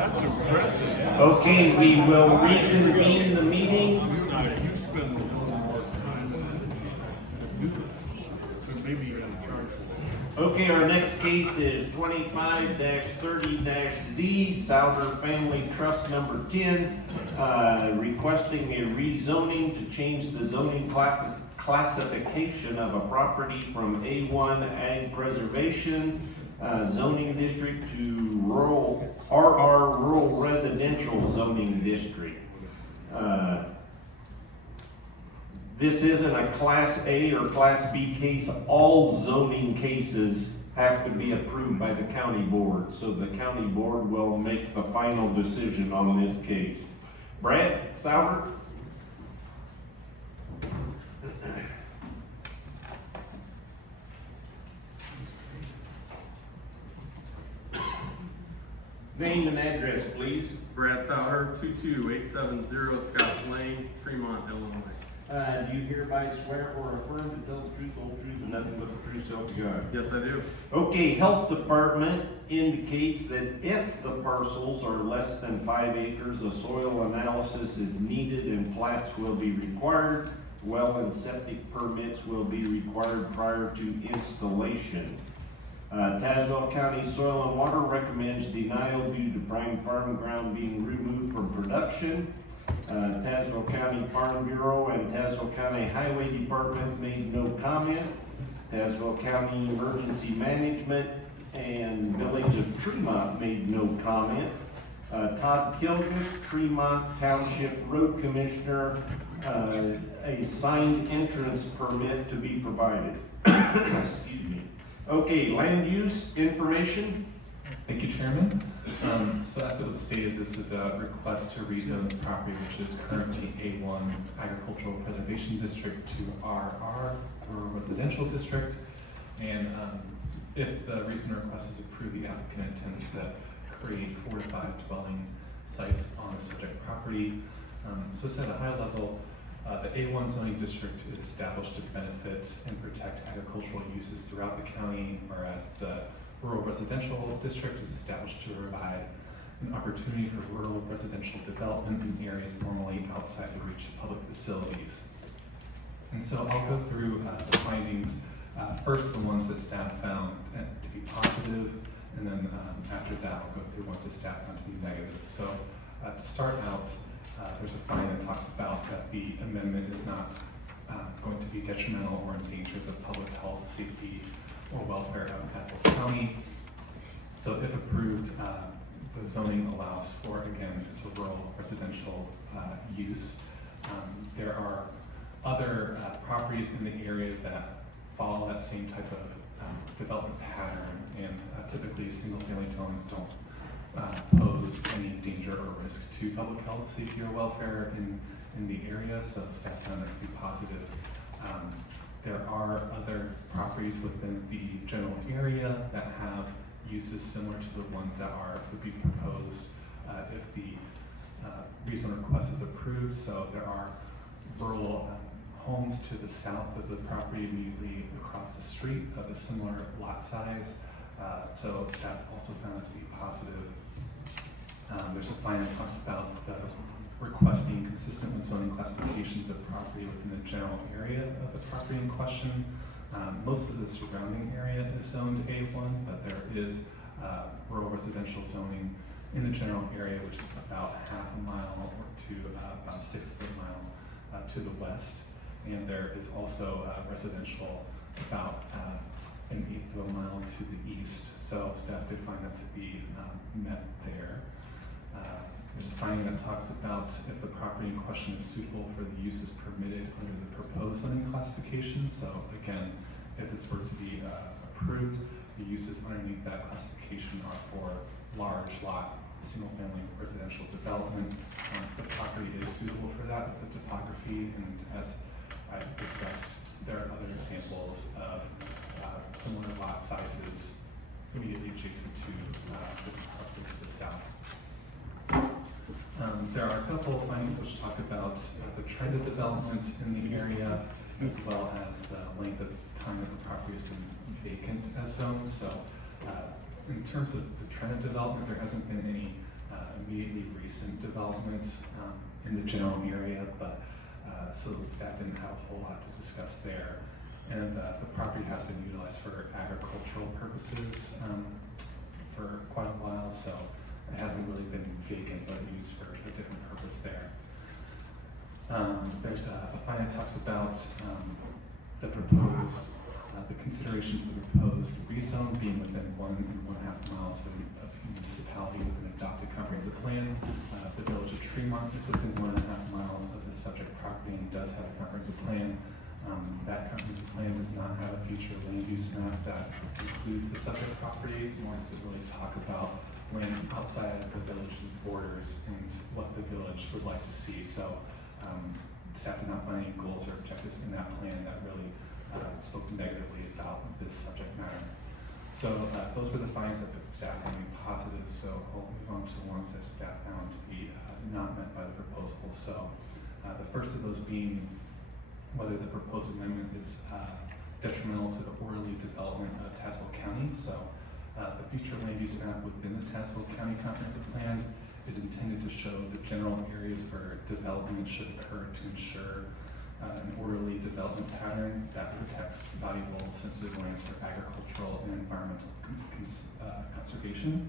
That's impressive. Okay, we will reconvene the meeting. You spend a little more time than you do. So maybe you gotta charge for that. Okay, our next case is 25-30-Z, Souder Family Trust number 10, requesting a rezoning to change the zoning classification of a property from A1 Ag Preservation zoning district to rural RR Rural Residential zoning district. This isn't a Class A or Class B case. All zoning cases have to be approved by the county board. So the county board will make the final decision on this case. Brad Sauer? Name and address, please. Brad Sauer, 22870 Scotts Lane, Fremont, Illinois. Do you hereby swear or affirm to tell the truth, whole truth, and nothing but the truth, so help you God? Yes, I do. Okay, Health Department indicates that if the parcels are less than 5 acres, a soil analysis is needed and plats will be required. Well and septic permits will be required prior to installation. Tazewell County Soil and Water recommends denial due to prime farm ground being removed from production. Tazewell County Farm Bureau and Tazewell County Highway Department made no comment. Tazewell County Emergency Management and Village of Tremont made no comment. Todd Kilgis, Tremont Township Road Commissioner, a signed entrance permit to be provided. Excuse me. Okay, land use information. Thank you, Chairman. So as it was stated, this is a request to rezone the property, which is currently A1 Agricultural Preservation District to RR, Rural Residential District. And if the recent request is approved, the applicant intends to create 4 to 5 dwelling sites on the subject property. So it's at a high level. The A1 zoning district is established to benefit and protect agricultural uses throughout the county, whereas the rural residential district is established to provide an opportunity for rural residential development in areas normally outside the reach of public facilities. And so I'll go through the findings. First, the ones that staff found to be positive, and then after that, I'll go through ones that staff found to be negative. So to start out, there's a finding that talks about that the amendment is not going to be detrimental or endanger the public health, safety, or welfare of Tazewell County. So if approved, the zoning allows for, again, it's a rural residential use. There are other properties in the area that follow that same type of development pattern, and typically single-family dwellings don't pose any danger or risk to public health, safety, or welfare in the area, so staff found that to be positive. There are other properties within the general area that have uses similar to the ones that would be proposed if the rezone request is approved. So there are rural homes to the south of the property immediately across the street of a similar lot size. So staff also found it to be positive. There's a finding that talks about the request being consistent with zoning classifications of property within the general area of the property in question. Most of the surrounding area is zoned A1, but there is rural residential zoning in the general area, which is about half a mile or to about 1/6 of a mile to the west. And there is also residential about 1/8 of a mile to the east. So staff did find that to be met there. There's a finding that talks about if the property in question is suitable for the uses permitted under the proposed zoning classification. So again, if this were to be approved, the uses underneath that classification are for large lot, single-family residential development. The property is suitable for that with the topography, and as I discussed, there are other examples of similar lot sizes immediately adjacent to this property to the south. There are a couple of findings which talk about the trend of development in the area, as well as the length of time that the property has been vacant as zoned. So in terms of the trend of development, there hasn't been any recent development in the general area, but so staff didn't have a whole lot to discuss there. And the property has been utilized for agricultural purposes for quite a while, so it hasn't really been vacant, but used for a different purpose there. There's a finding that talks about the proposed, the considerations of the proposed rezone being within 1 and 1.5 miles of municipality with an adopted comprehensive plan. The village of Tremont is within 1.5 miles of the subject property and does have a comprehensive plan. That comprehensive plan does not have a future land use map that includes the subject property, nor does it really talk about lands outside of the village's borders and what the village would like to see. So staff did not find any goals or objectives in that plan that really spoke negatively about this subject matter. So those were the findings that the staff found positive. So I'll move on to the ones that staff found to be not met by the proposal. So the first of those being whether the proposed amendment is detrimental to the orderly development of Tazewell County. So the future land use map within the Tazewell County Comprehensive Plan is intended to show the general areas where development should occur to ensure an orderly development pattern that protects valuable sensitive lands for agricultural and environmental conservation.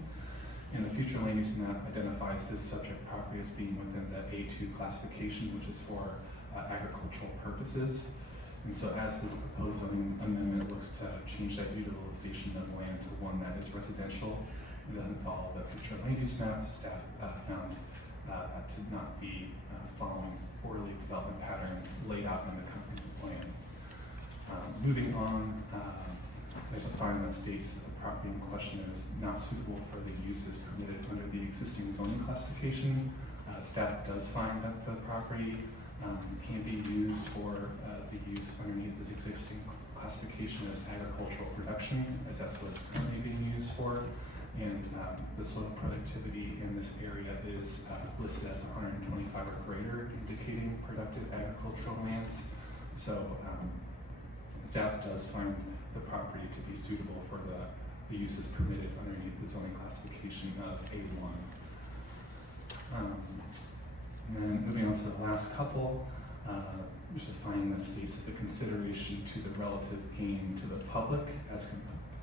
And the future land use map identifies this subject property as being within the A2 classification, which is for agricultural purposes. And so as this proposed zoning amendment looks to change that utilization of land to one that is residential and doesn't follow the future land use map, staff found that to not be following orderly development pattern laid out in the comprehensive plan. Moving on, there's a finding that states that the property in question is not suitable for the uses permitted under the existing zoning classification. Staff does find that the property can be used for the use underneath this existing classification as agricultural production, as that's what it's currently being used for. And the soil productivity in this area is listed as 125 or greater, indicating productive agricultural lands. So staff does find the property to be suitable for the uses permitted underneath the zoning classification of A1. And then moving on to the last couple, there's a finding that states that the consideration to the relative gain to the public as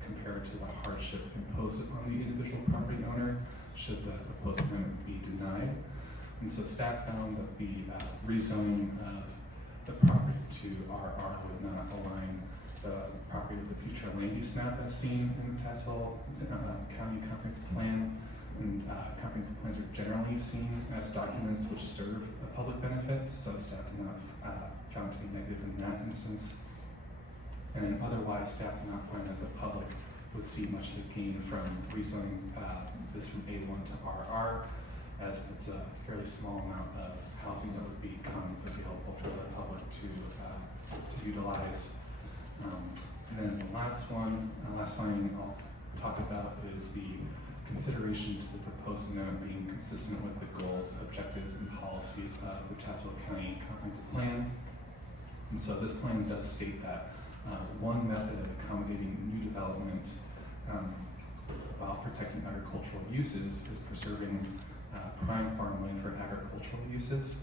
compared to the hardship imposed upon the individual property owner should the proposed amendment be denied. And so staff found that the rezoning of the property to RR would not align the property with the future land use map as seen in the Tazewell County Comprehensive Plan. And comprehensive plans are generally seen as documents which serve a public benefit, so staff did not found to be negative in that instance. And otherwise, staff did not find that the public would see much of a gain from rezoning this from A1 to RR, as it's a fairly small amount of housing that would become available for the public to utilize. And then the last finding I'll talk about is the consideration to the proposed amendment being consistent with the goals, objectives, and policies of the Tazewell County Comprehensive Plan. And so this plan does state that one method of accommodating new development while protecting agricultural uses is preserving prime farmland for agricultural uses.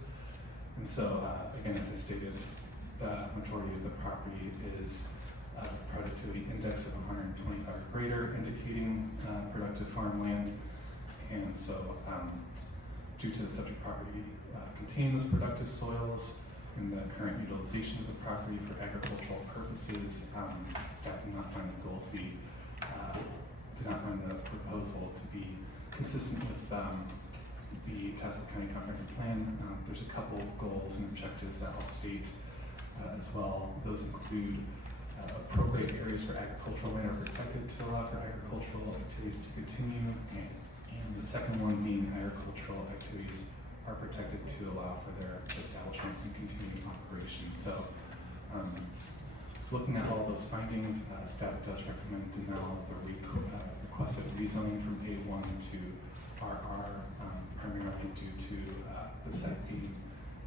And so, again, as I stated, the majority of the property is productivity index of 125 or greater, indicating productive farmland. And so, due to the subject property containing those productive soils and the current utilization of the property for agricultural purposes, staff did not find the goal to be, did not find the proposal to be consistent with the Tazewell County Comprehensive Plan. There's a couple goals and objectives that I'll state as well. Those include appropriate areas for agricultural land are protected to allow for agricultural activities to continue, and the second one being agricultural activities are protected to allow for their establishment and continuing operations. So, looking at all those findings, staff does recommend denial of the requested rezoning from A1 to RR, primarily due to the site being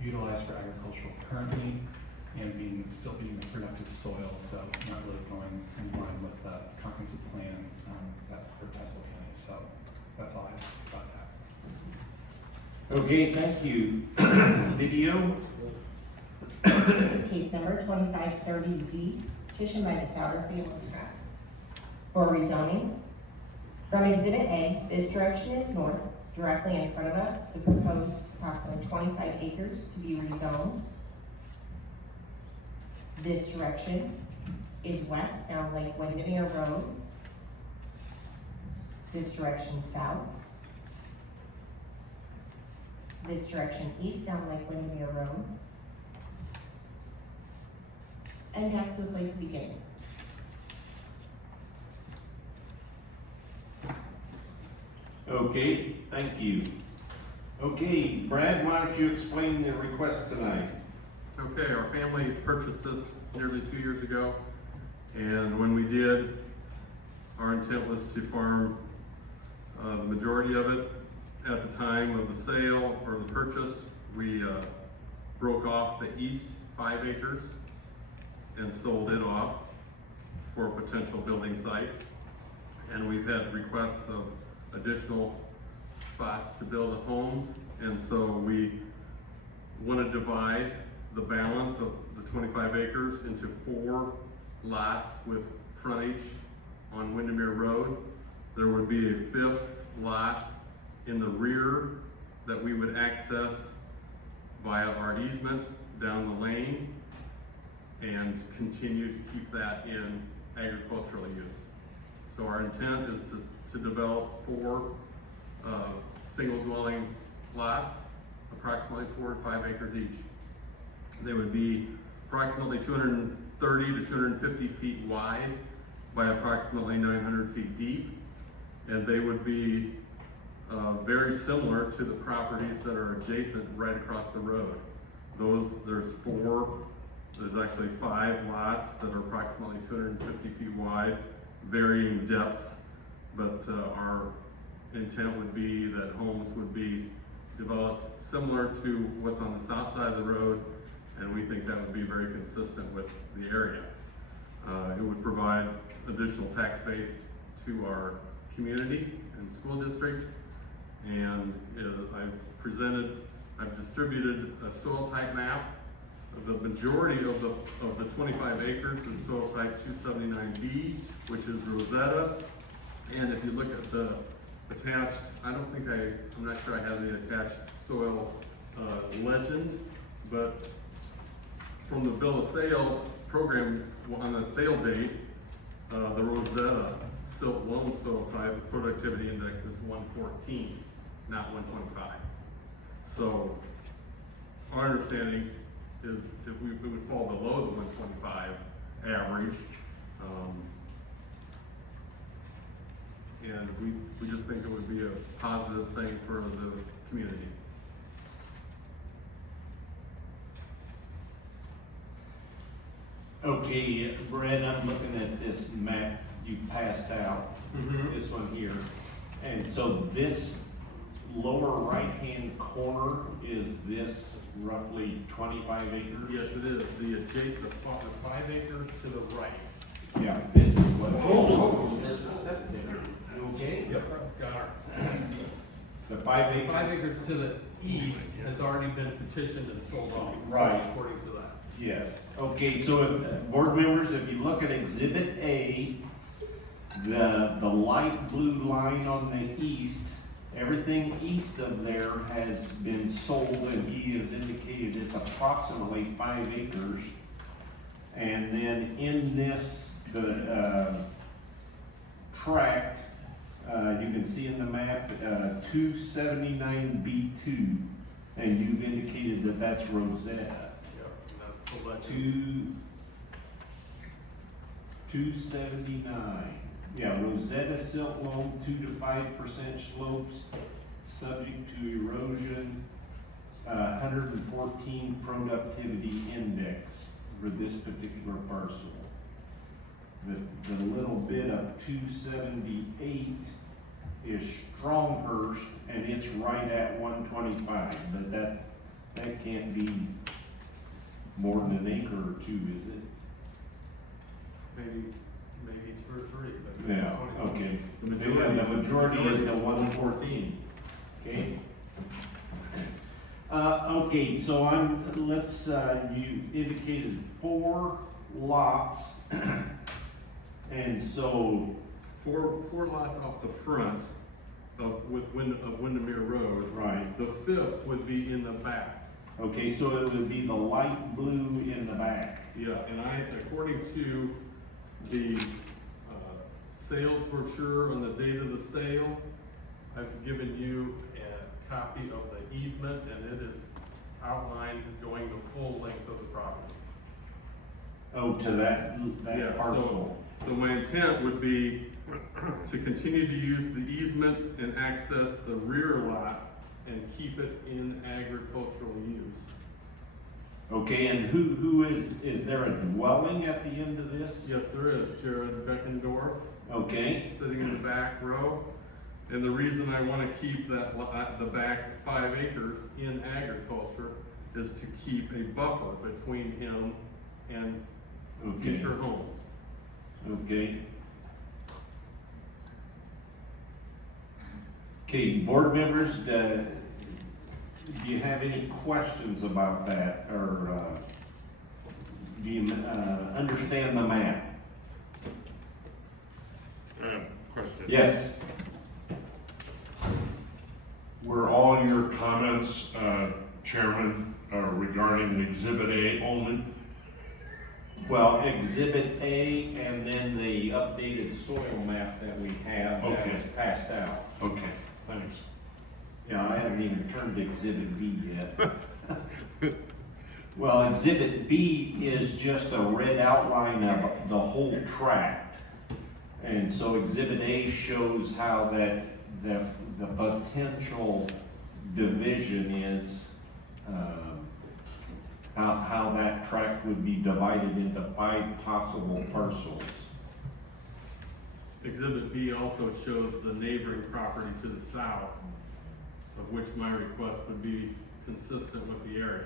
utilized for agricultural currently and still being a productive soil, so not really going in line with the comprehensive plan that for Tazewell County. So that's all I have about that. Okay, thank you. Video? This is case number 2530Z, petition by the Souter Family Trust for rezoning. From Exhibit A, this direction is north. Directly in front of us, the proposed approximately 25 acres to be rezoned. This direction is west down Lake Windermere Road. This direction south. This direction east down Lake Windermere Road. And back to the place of beginning. Okay, thank you. Okay, Brad, why don't you explain the request tonight? Okay, our family purchased this nearly 2 years ago, and when we did, our intent was to farm the majority of it. At the time of the sale or the purchase, we broke off the east 5 acres and sold it off for a potential building site. And we've had requests of additional spots to build homes, and so we want to divide the balance of the 25 acres into 4 lots with frontage on Windermere Road. There would be a 5th lot in the rear that we would access via our easement down the lane and continue to keep that in agricultural use. So our intent is to develop 4 single dwelling lots, approximately 4 to 5 acres each. They would be approximately 230 to 250 feet wide by approximately 900 feet deep. And they would be very similar to the properties that are adjacent right across the road. There's actually 5 lots that are approximately 250 feet wide, varying depths, but our intent would be that homes would be developed similar to what's on the south side of the road, and we think that would be very consistent with the area. It would provide additional tax base to our community and school district, and I've distributed a soil type map. The majority of the 25 acres is soil type 279B, which is Rosetta. And if you look at the attached, I'm not sure I have the attached soil legend, but from the bill of sale program on the sale date, the Rosetta silt loam soil type productivity index is 114, not 125. So our understanding is that it would fall below the 125 average. And we just think it would be a positive thing for the community. Okay, Brad, I'm looking at this map you passed out, this one here. And so this lower right-hand corner, is this roughly 25 acres? Yes, it is. The 5 acres to the right. Yeah, this is what. There's a step there. Okay? Yep, got her. The 5 acres. 5 acres to the east has already been petitioned and sold off. Right. According to that. Yes, okay, so board members, if you look at Exhibit A, the light blue line on the east, everything east of there has been sold, and he has indicated it's approximately 5 acres. And then in this, the tract, you can see in the map, 279B2, and you've indicated that that's Rosetta. 279. Yeah, Rosetta silt loam, 2 to 5% slopes, subject to erosion, 114 productivity index for this particular parcel. The little bit of 278 is Stronghurst, and it's right at 125, but that can't be more than an acre or 2, is it? Maybe 2 or 3. But Yeah, okay. The majority is the 114, okay? Okay, so you indicated 4 lots. And so, Four lots off the front of Windermere Road. right, The 5th would be in the back. okay, so it would be the light blue in the back. Yeah, and according to the sales brochure on the date of the sale, I've given you a copy of the easement, and it is outlined going the full length of the property. Oh, to that Yeah, parcel. So my intent would be to continue to use the easement and access the rear lot and keep it in agricultural use. Okay, and who is there a dwelling at the end of this? Yes, there is, Jared Beckendorf, Okay, sitting in the back row. And the reason I wanna keep the back 5 acres in agriculture is to keep a buffer between him and okay, future homes. okay. Okay, board members, do you have any questions about that, or, do you, understand the map? Question. Yes. Were all your comments, Chairman, regarding Exhibit A only? Well, Exhibit A and then the updated soil map that we have that Okay. was passed out. Okay, thanks. Yeah, I haven't even turned to Exhibit B yet. Well, Exhibit B is just a red outline of the whole tract. And so Exhibit A shows how the potential division is, how that tract would be divided into 5 possible parcels. Exhibit B also shows the neighboring property to the south, of which my request would be consistent with the area.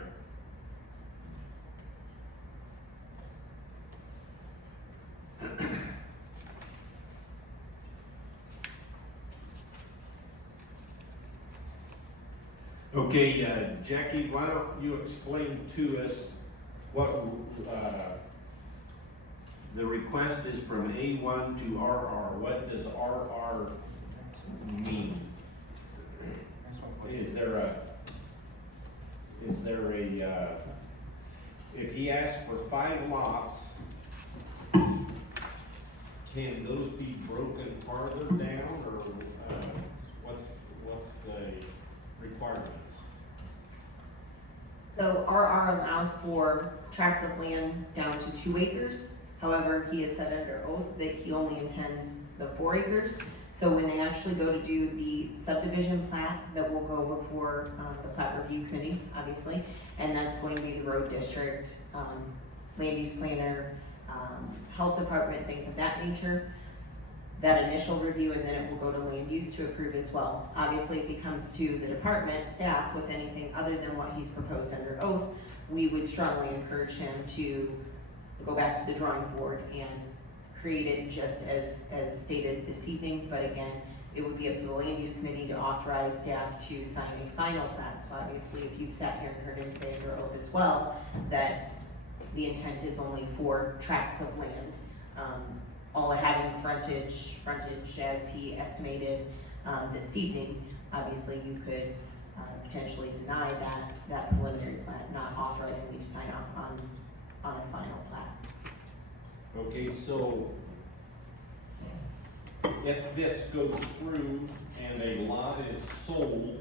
Okay, Jackie, why don't you explain to us what, the request is from A1 to RR. What does RR mean? Is there a, if he asks for 5 lots, can those be broken farther down, or, what's the requirements? So RR allows for tracts of land down to 2 acres. However, he has said under oath that he only intends the 4 acres. So when they actually go to do the subdivision plat, that will go before the plat review committee, obviously, and that's going to be the road district, land use planner, health department, things of that nature. That initial review, and then it will go to land use to approve as well. Obviously, if he comes to the department staff with anything other than what he's proposed under oath, we would strongly encourage him to go back to the drawing board and create it just as stated this evening. But again, it would be up to the land use committee to authorize staff to sign a final plat. So obviously, if you've sat here and heard him say under oath as well, that the intent is only for tracts of land. All having frontage as he estimated this evening, obviously you could potentially deny that preliminary plat, not authorizing me to sign off on a final plat. Okay, so if this goes through and a lot is sold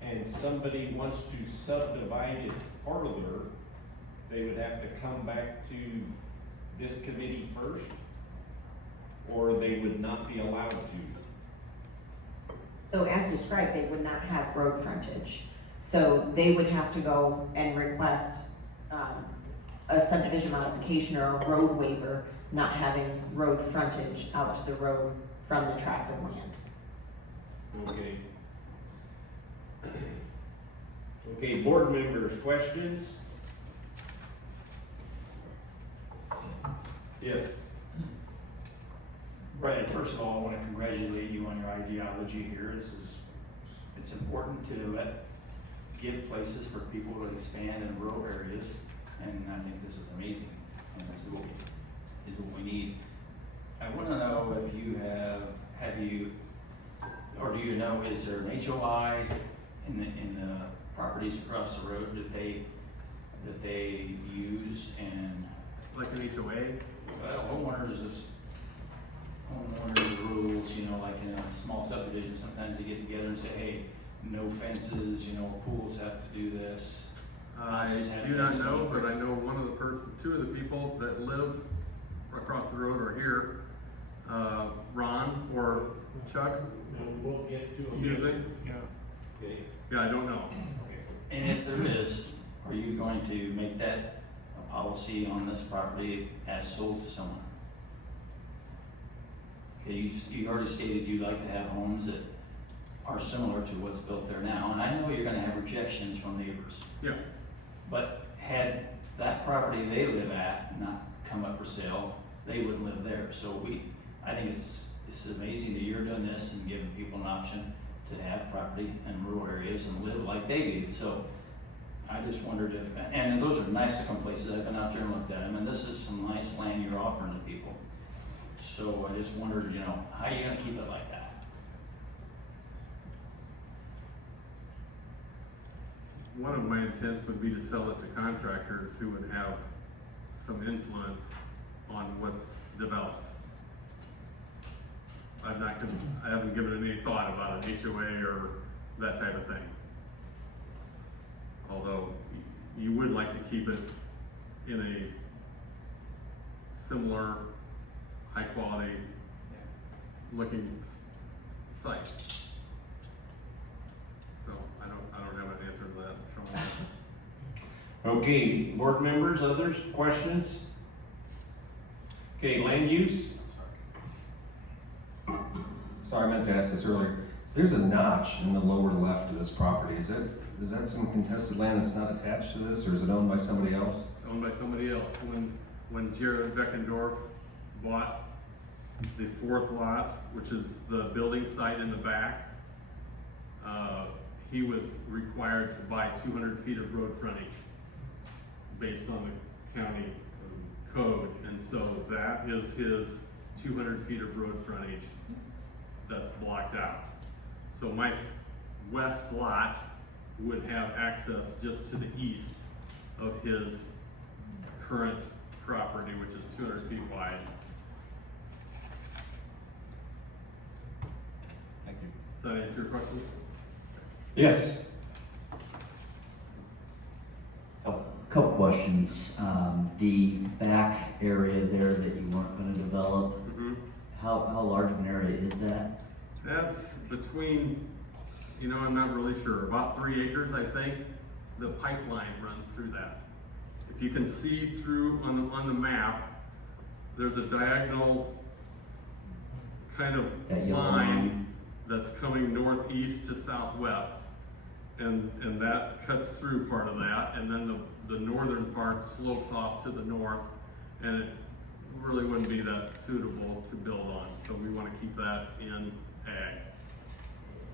and somebody wants to subdivide it further, they would have to come back to this committee first, or they would not be allowed to? So as described, they would not have road frontage. So they would have to go and request a subdivision modification or a road waiver, not having road frontage out to the road from the tract of land. Okay. Okay, board members, questions? Yes. Brian, first of all, I want to congratulate you on your ideology here. It's important to let give places for people to expand in rural areas, and I think this is amazing, and this is what we need. I wanna know if you have you, or do you know, is there an HOI in the properties across the road that they use, and Like an HOA? homeowners rules, you know, like in a small subdivision, sometimes they get together and say, hey, no fences, you know, pools have to do this. I do not know, but I know two of the people that live across the road are here. Ron or Chuck, And we'll get to excuse me? Yeah. Okay. Yeah, I don't know. And if there is, are you going to make that a policy on this property as sold to someone? Okay, you already stated you'd like to have homes that are similar to what's built there now, and I know you're gonna have rejections from neighbors. Yeah. But had that property they live at not come up for sale, they wouldn't live there. So I think it's amazing that you're doing this and giving people an option to have property in rural areas and live like they do. So I just wondered if, and those are nice looking places, I've been out there and looked at them, and this is some nice land you're offering to people. So I just wondered, you know, how are you gonna keep it like that? One of my intents would be to sell it to contractors who would have some influence on what's developed. I haven't given it any thought about an HOA or that type of thing. Although you would like to keep it in a similar, high quality looking site. So I don't have an answer to that, Sean. Okay, board members, others, questions? Okay, land use? Sorry, I meant to ask this earlier. There's a notch in the lower left of this property. Is that some contested land that's not attached to this, or is it owned by somebody else? It's owned by somebody else. When Jared Beckendorf bought the fourth lot, which is the building site in the back, he was required to buy 200 feet of road frontage based on the county code. And so that is his 200 feet of road frontage that's blocked out. So my west lot would have access just to the east of his current property, which is 200 feet wide. Thank you. Does that answer your question? Yes. A couple questions. The back area there that you weren't gonna develop, how large of an area is that? That's between, I'm not really sure, about 3 acres, I think. The pipeline runs through that. If you can see through on the map, there's a diagonal kind of That yellow line line? that's coming northeast to southwest. And that cuts through part of that, and then the northern part slopes off to the north, and it really wouldn't be that suitable to build on. So we want to keep that in ag.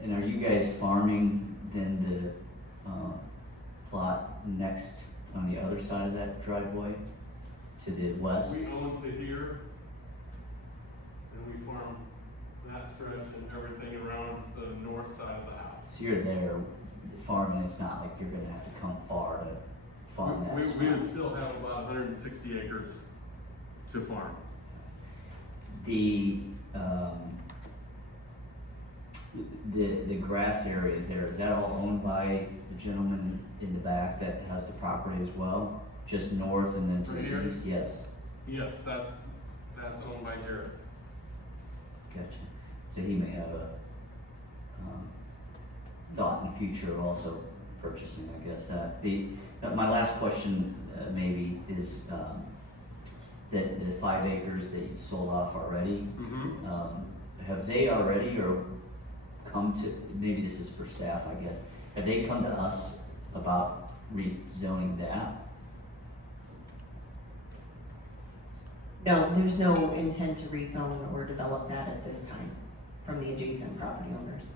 And are you guys farming then the plot next on the other side of that driveway to the west? We own to here, and we farm that stretch and everything around the north side of the house. So you're there farming, it's not like you're gonna have to come far to farm that We spot. would still have about 160 acres to farm. The grass area there, is that all owned by the gentleman in the back that has the property as well? Just north and then to Right here? the east? Yes, Yes, that's owned by Jared. gotcha. So he may have a thought in the future of also purchasing, I guess, that. My last question maybe is the 5 acres that you sold off already. Have they already or come to, maybe this is for staff, I guess, have they come to us about rezoning that? No, there's no intent to rezone or develop that at this time from the adjacent property owners.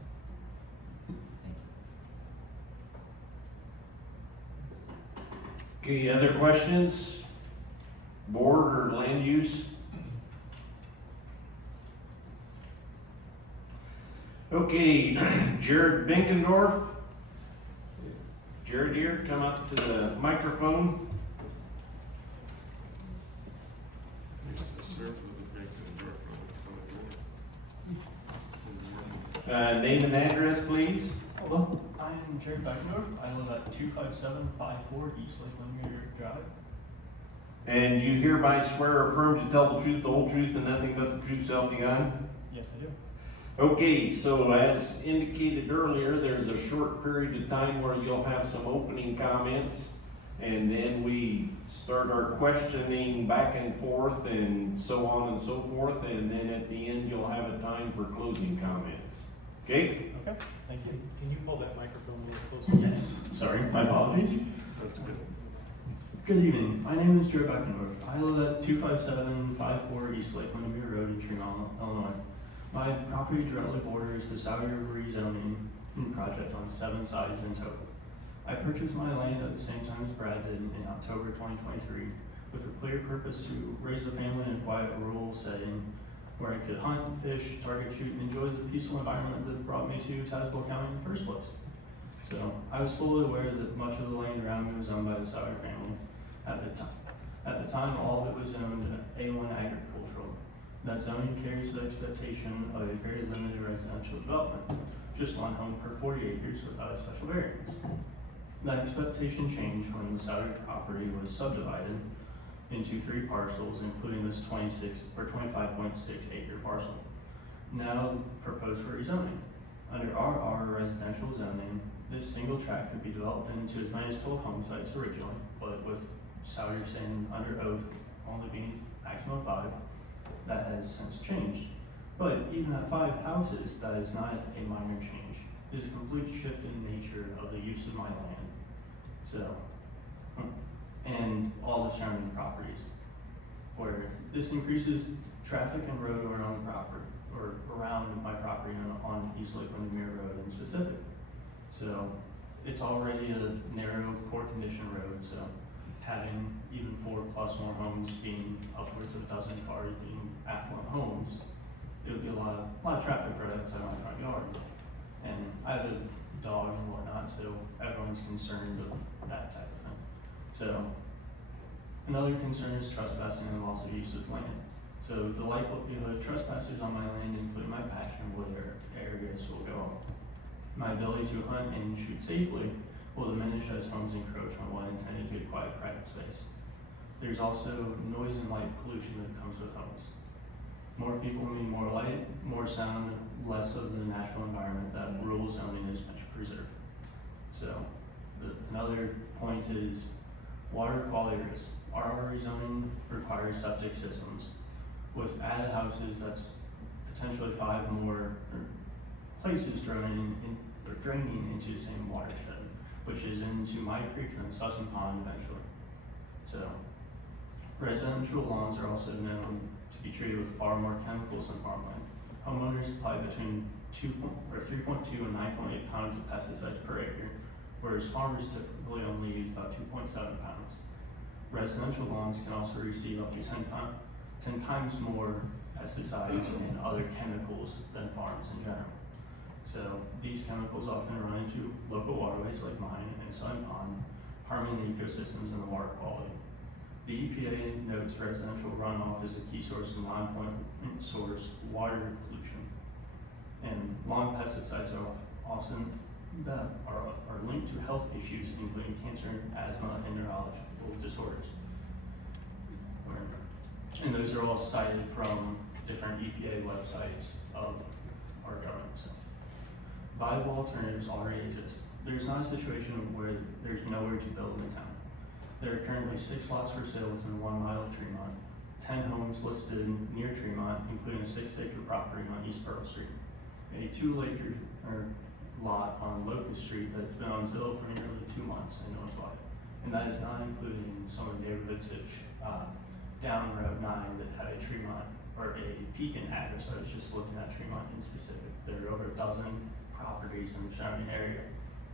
Okay, other questions? Board or land use? Okay, Jared Binkendorf. Jared here, come up to the microphone. Used to serve with the big Name and address, please. Hello, I'm Jared Beckendorf. I live at 25754 East Lake Windermere Drive. And you hereby swear or affirm to tell the truth, the whole truth, and nothing but the truth, so help you God? Yes, I do. Okay, so as indicated earlier, there's a short period of time where you'll have some opening comments, and then we start our questioning back and forth and so on and so forth, and then at the end, you'll have a time for closing comments. Okay? Okay, thank you. Can you pull that microphone a little closer? Yes, sorry, my apologies. That's good. Good evening, my name is Jared Beckendorf. I live at 25754 East Lake Windermere Road in Tremont, Illinois. My property directly borders the Saudi River rezoning project on 7 sides in total. I purchased my land at the same time as Brad did in October 2023 with a clear purpose to raise a family in a quiet rural setting where I could hunt, fish, target shoot, and enjoy the peaceful environment that brought me to Tazewell County in the first place. So I was fully aware that much of the land around me was owned by the Sauer family at the time. At the time, all of it was owned A1 agricultural. That zoning carries the expectation of a very limited residential development, just 1 home per 40 acres without a special variance. That expectation changed when the Sauer property was subdivided into 3 parcels, including this 26 or 25.6 acre parcel, now proposed for rezoning. Under RR residential zoning, this single tract could be developed into as many as 12 home sites originally, but with Sauer saying under oath only being maximum of 5, that has since changed. But even at 5 houses, that is not a minor change. It is a complete shift in nature of the use of my land. So, and all the surrounding properties, where this increases traffic and road around the property, or around my property on East Lake Windermere Road in specific. So, it's already a narrow, poor condition road, so having even 4+ more homes being upwards of a dozen cars being affluent homes, it would be a lot of traffic right outside my front yard. And I have a dog and whatnot, so everyone's concerned of that type of thing. So another concern is trespassing and loss of use of land. So the likelihood of trespassers on my land, including my pasture and wood areas, will go up. My ability to hunt and shoot safely will diminish as homes encroach on what intended to be a quiet private space. There's also noise and light pollution that comes with homes. More people mean more light, more sound, less of the natural environment that rural zoning is meant to preserve. So another point is water quality risk. RR rezoning requires septic systems. With added houses, that's potentially 5 more places draining into the same watershed, which is into my creeks and Sutton Pond eventually. So, residential lawns are also known to be treated with far more chemicals than farmland. Homeowners apply between 3.2 and 9.8 pounds of pesticides per acre, whereas farmers typically only use about 2.7 pounds. Residential lawns can also receive up to 10 times more pesticides and other chemicals than farms in general. So these chemicals often run into local waterways like mine and Sun Pond, harming the ecosystems and the water quality. The EPA notes residential runoff is a key source of non-point source water pollution. And lawn pesticides are often are linked to health issues, including cancer, asthma, and neurological disorders. And those are all cited from different EPA websites of our government. So, viable alternatives already exist. There's not a situation where there's nowhere to build in the town. There are currently 6 lots for sale within 1 mile of Tremont, 10 homes listed near Tremont, including a 6-acre property on East Pearl Street, a 2-acre lot on Locust Street that's been on sale for nearly 2 months in North White. And that is not including some of the neighborhoods that down Road 9 that had a Tremont or a Pekin address. I was just looking at Tremont in specific. There are over a dozen properties in the surrounding area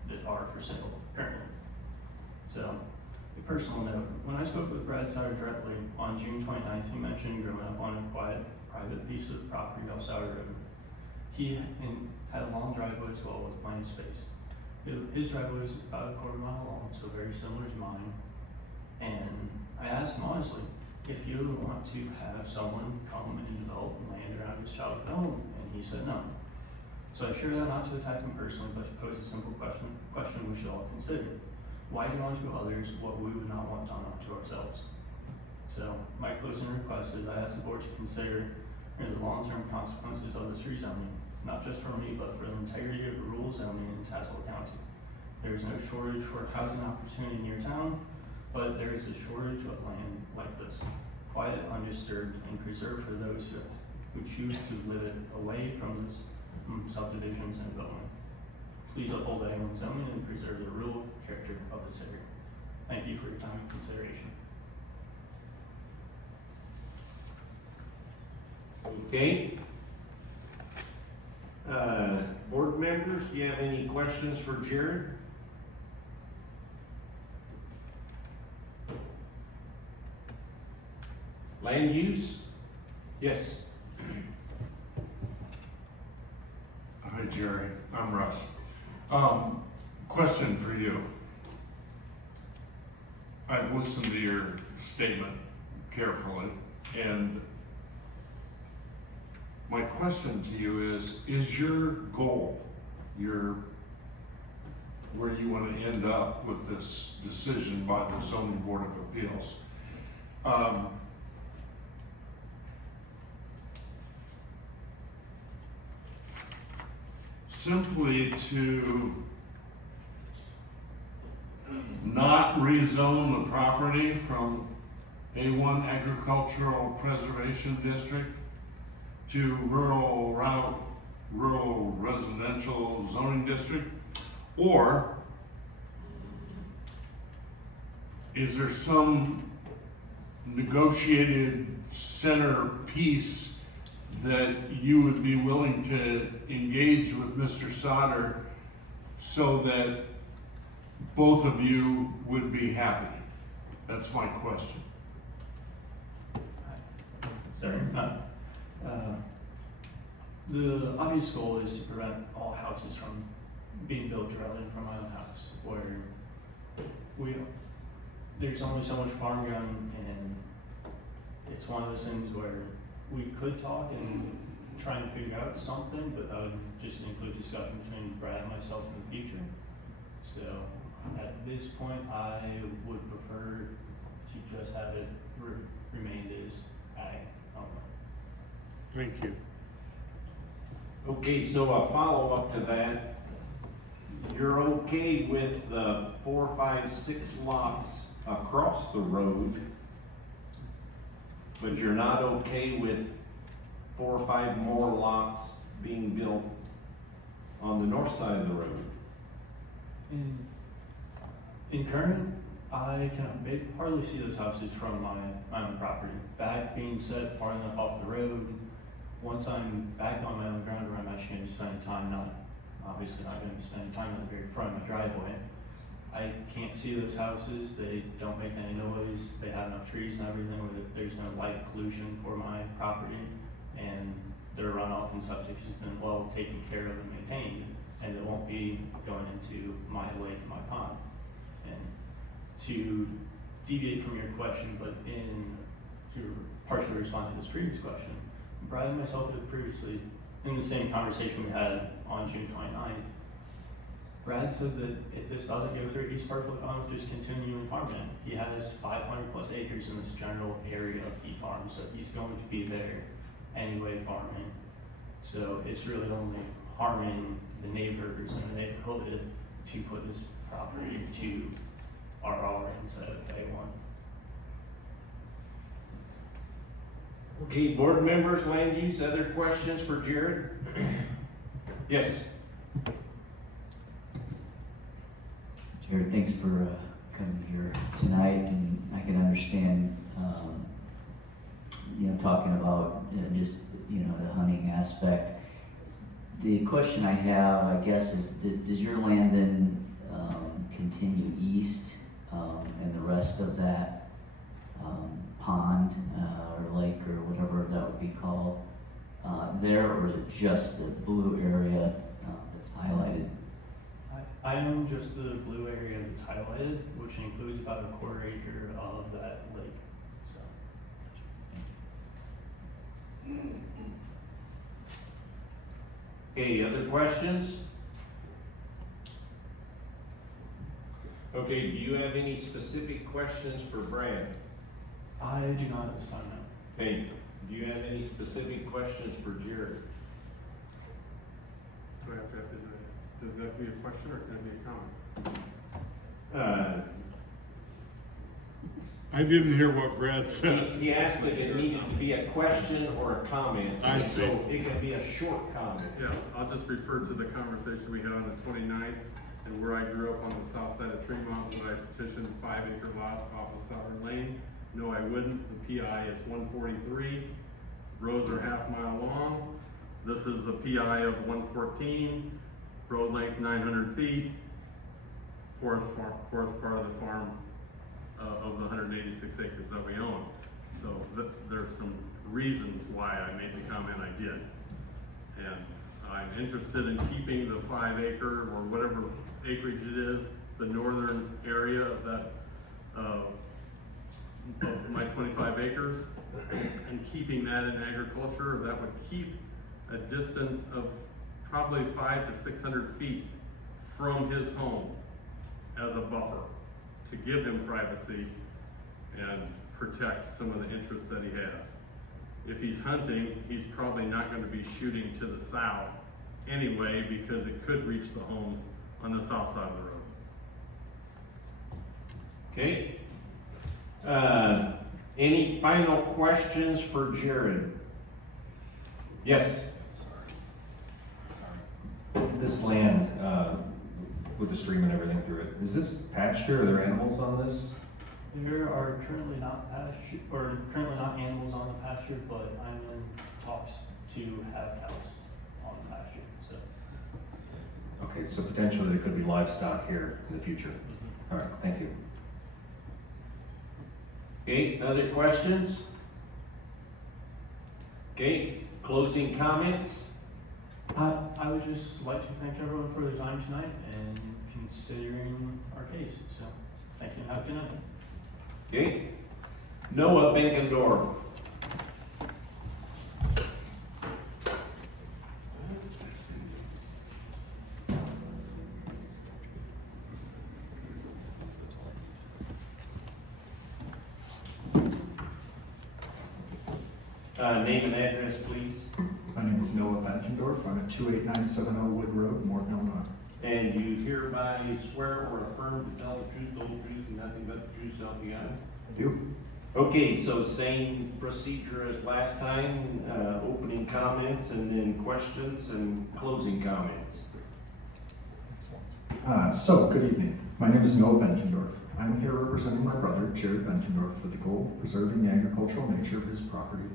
that are for sale currently. So A personal note, when I spoke with Brad Sauer directly on June 29th, he mentioned growing up on a quiet, private piece of property off Sauer Road. He had a long driveway as well with plenty of space. His driveway was about a quarter mile long, so very similar to mine. And I asked him honestly, if you want to have someone come and develop land around his childhood home, and he said no. So I shared that not to attack him personally, but to pose a simple question we should all consider. Why do unto others what we would not want done unto ourselves? So my closing request is I ask the board to consider the long-term consequences of this rezoning, not just for me, but for the entirety of the rural zoning in Tazewell County. There is no shortage for housing opportunity in your town, but there is a shortage of land like this, quiet, undisturbed, and preserved for those who choose to live it away from this subdivisions and development. Please uphold A1 zoning and preserve the rural character of this area. Thank you for your time and consideration. Okay. Board members, do you have any questions for Jared? Land use? Yes. Hi, Jerry. I'm Russ. Question for you. I've listened to your statement carefully, and my question to you is your goal, where you want to end up with this decision by the Zoning Board of Appeals, simply to not rezone the property from A1 Agricultural Preservation District to rural residential zoning district? Or is there some negotiated center piece that you would be willing to engage with Mr. Sauter so that both of you would be happy? That's my question. Sorry. The obvious goal is to prevent all houses from being built directly in front of my own house, where there's only so much farm ground, and it's one of those things where we could talk and try and figure out something, but that would just include discussion between Brad and myself in the future. So at this point, I would prefer to just have it remain as ag only. Thank you. Okay, so a follow-up to that. You're okay with the 4, 5, 6 lots across the road, but you're not okay with 4 or 5 more lots being built on the north side of the road? In current, I can hardly see those houses from my own property. That being said, far enough off the road, once I'm back on my own ground where I'm actually going to be spending time, obviously not going to be spending time on the very front of my driveway, I can't see those houses. They don't make any noise. They have enough trees and everything where there's no light pollution for my property, and their runoff and septic has been well taken care of and maintained, and it won't be going into my lake and my pond. And to deviate from your question, but to partially respond to this previous question, Brad and myself had previously, in the same conversation we had on June 29th, Brad said that if this doesn't go through, he's perfectly fine with just continuing farming. He has 500 plus acres in this general area of the farm, so he's going to be there anyway farming. So it's really only harming the neighbors and the neighborhood to put this property to RR instead of A1. Okay, board members, land use, other questions for Jared? Yes. Jared, thanks for coming here tonight, and I can understand, talking about just, the hunting aspect. The question I have, I guess, is does your land then continue east, and the rest pond, or lake, or whatever that would be called, there, or is it just the blue area, that's highlighted? I own just the blue area that's highlighted, which includes about a quarter acre of that lake, so. Okay, other questions? Okay, do you have any specific questions for Brad? I do not at this time, no. Okay, do you have any specific questions for Jared? Do I have to, does that have to be a question or can it be a comment? I didn't hear what Brad said. He asked if it needed to be a question or a comment. I see. So it can be a short comment. Yeah, I'll just refer to the conversation we had on the 29th and where I grew up on the south side of Tremont, when I petitioned 5-acre lots off of Southern Lane. No, I wouldn't. The PI is 143. Roads are half-mile long. This is a PI of 114. Road length 900 feet. It's forest part of the farm of the 186 acres that we own. So there's some reasons why I made the comment I did. And I'm interested in keeping the 5-acre or whatever acreage it is, the northern area of that, of my 25 acres, and keeping that in agriculture. That would keep a distance of probably 500 to 600 feet from his home as a buffer to give him privacy and protect some of the interests that he has. If he's hunting, he's probably not going to be shooting to the south anyway, because it could reach the homes on the south side of the road. Okay. Any final questions for Jared? Yes. This land, with the stream and everything through it, is this pasture? Are there animals on this? There are currently not animals on the pasture, but I'm in talks to have cows on the pasture, so. Okay, so potentially there could be livestock here in the future. All right, thank you. Okay, other questions? Okay, closing comments? I would just like to thank everyone for their time tonight and considering our case, so thank you and have a good night. Okay. Noah Benkendorf. Name and address, please. My name is Noah Benkendorf. I'm at 28970 Wood Road, Morton, Illinois. And you hereby swear or affirm to tell the truth, the whole truth, and nothing but the truth, so help you God? I do. Okay, so same procedure as last time, opening comments and then questions and closing comments. Good evening. My name is Noah Benkendorf. I'm here representing my brother, Jared Benkendorf, with the goal of preserving the agricultural nature of his property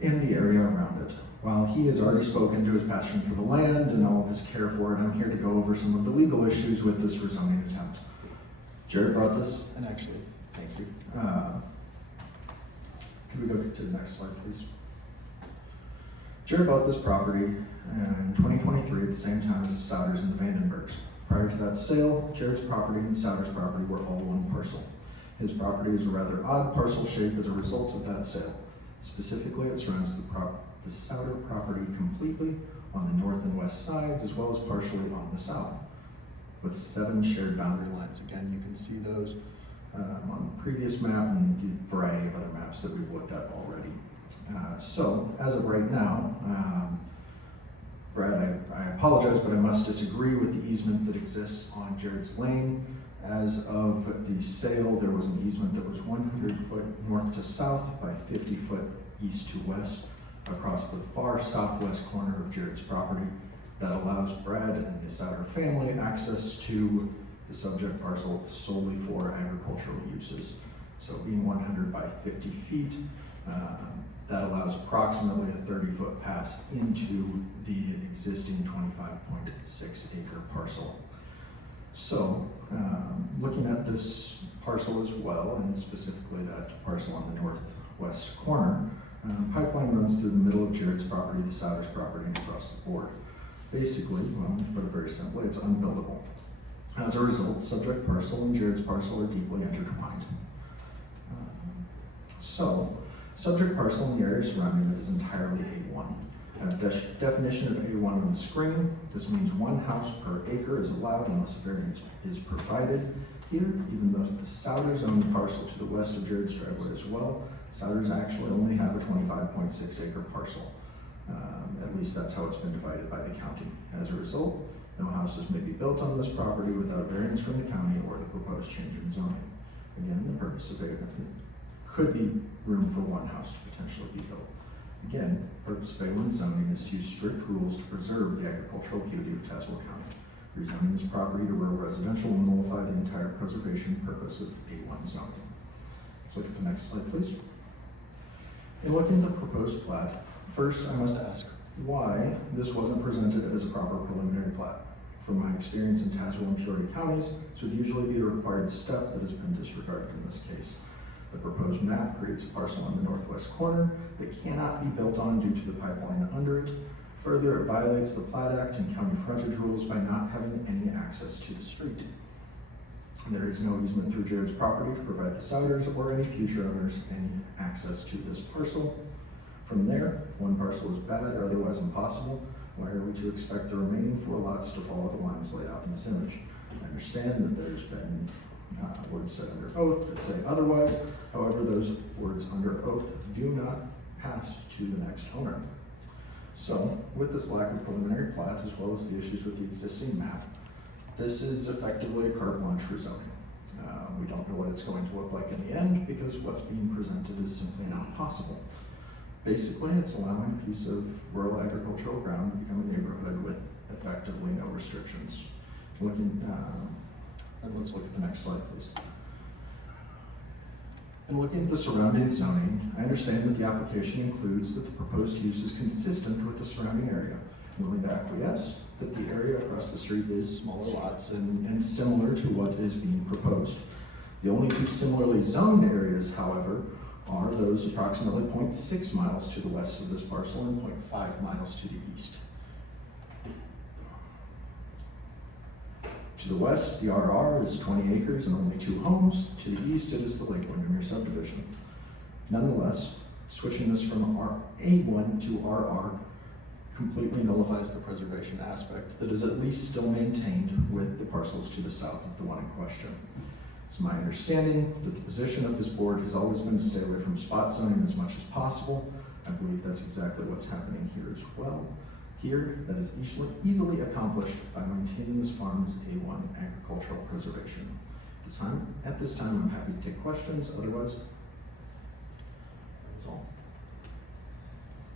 in the area around it. While he has already spoken to his passion for the land and all of his care for it, I'm here to go over some of the legal issues with this rezoning attempt. Jared brought this, and actually, thank you. Could we go to the next slide, please? Jared bought this property in 2023 at the same time as the Souders and the Vandenbergs. Prior to that sale, Jared's property and Souders' property were all one parcel. His property is a rather odd parcel shape as a result of that sale. Specifically, it surrounds the Souder property completely on the north and west sides, as well as partially on the south, with 7 shared boundary lines. Again, you can see those on the previous map and the variety of other maps that we've looked at already. So, as of right now, Brad, I apologize, but I must disagree with the easement that exists on Jared's Lane. As of the sale, there was an easement that was 100 foot north to south by 50 foot east to west across the far southwest corner of Jared's property that allows Brad and the Souder family access to the subject parcel solely for agricultural uses. So being 100 by 50 feet, that allows approximately a 30-foot pass into the existing 25.6 acre parcel. So, looking at this parcel as well, and specifically that parcel on the northwest corner, pipeline runs through the middle of Jared's property, the Souders property, and across the board. Basically, well, to put it very simply, it's unbuildable. As a result, subject parcel and Jared's parcel are deeply intertwined. So, subject parcel in the area surrounding it is entirely A1. Definition of A1 on the screen, this means 1 house per acre is allowed unless a variance is provided. Here, even though the Souders own the parcel to the west of Jared's driveway as well, Souders actually only have a 25.6 acre parcel. At least that's how it's been divided by the county. As a result, no houses may be built on this property without a variance from the county or the proposed change in zoning. Again, the purpose of it could be room for 1 house to potentially be built. Again, purpose of A1 zoning is to use strict rules to preserve the agricultural beauty of Tazewell County. Rezoning this property to rural residential will nullify the entire preservation purpose of A1 zoning. Let's look at the next slide, please. In looking at the proposed plat, first I must ask why this wasn't presented as a proper preliminary plat. From my experience in Tazewell and Peoria counties, this would usually be a required step that has been disregarded in this case. The proposed map creates a parcel in the northwest corner that cannot be built on due to the pipeline under it. Further, it violates the Plat Act and county frontage rules by not having any access to the street. There is no easement through Jared's property to provide the Souders or any future owners any access to this parcel. From there, if one parcel is bad or otherwise impossible, why are we to expect the remaining 4 lots to follow the lines laid out in this image? I understand that there's been words said under oath that say otherwise. However, those words under oath do not pass to the next owner. So, with this lack of preliminary plat, as well as the issues with the existing map, this is effectively a carte blanche for zoning. We don't know what it's going to look like in the end because what's being presented is simply not possible. Basically, it's allowing a piece of rural agricultural ground to become a neighborhood with effectively no restrictions. Let's look at the next slide, please. In looking at the surrounding zoning, I understand that the application includes that the proposed use is consistent with the surrounding area. I'm willing to acquiesce that the area across the street is smaller lots and similar to what is being proposed. The only 2 similarly zoned areas, however, are those approximately 0.6 miles to the west of this parcel and 0.5 miles to the east. To the west, the RR is 20 acres and only 2 homes. To the east, it is the Lake Windermere subdivision. Nonetheless, switching this from A1 to RR completely nullifies the preservation aspect that is at least still maintained with the parcels to the south of the one in question. It's my understanding that the position of this board has always been to stay away from spot zoning as much as possible. I believe that's exactly what's happening here as well. Here, that is easily accomplished by maintaining this farm as A1 agricultural preservation. At this time, I'm happy to take questions. Otherwise, that's all.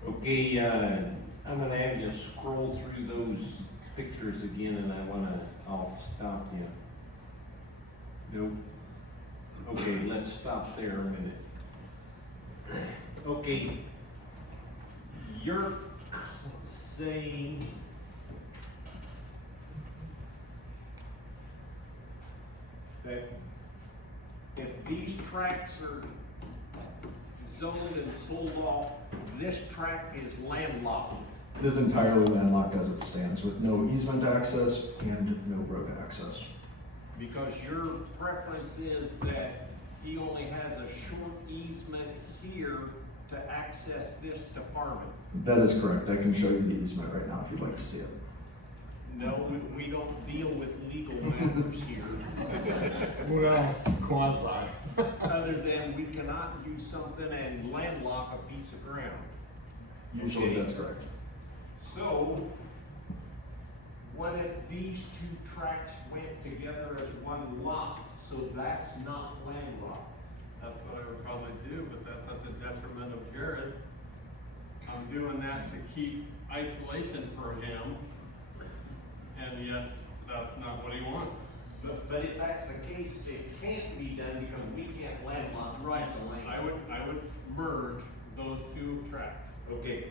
Okay, I'm gonna have you scroll through those pictures again, and I'll stop you. Nope. Okay, let's stop there a minute. Okay, you're saying that if these tracts are zoned and sold off, this tract is landlocked. It is entirely landlocked as it stands with no easement access and no road access. Because your preference is that he only has a short easement here to access this to farm it. That is correct. I can show you the easement right now if you'd like to see it. No, we don't deal with legal matters here. Well, quasi. Other than we cannot do something and landlock a piece of ground. Usually Okay. that's correct. So, what if these 2 tracts went together as one lot, so that's not landlocked? That's what I would probably do, but that's at the detriment of Jared. I'm doing that to keep isolation for him, and yet that's not what he wants. But if that's the case, it can't be done because we can't landlock the rights of land. I would merge those 2 tracts. Okay.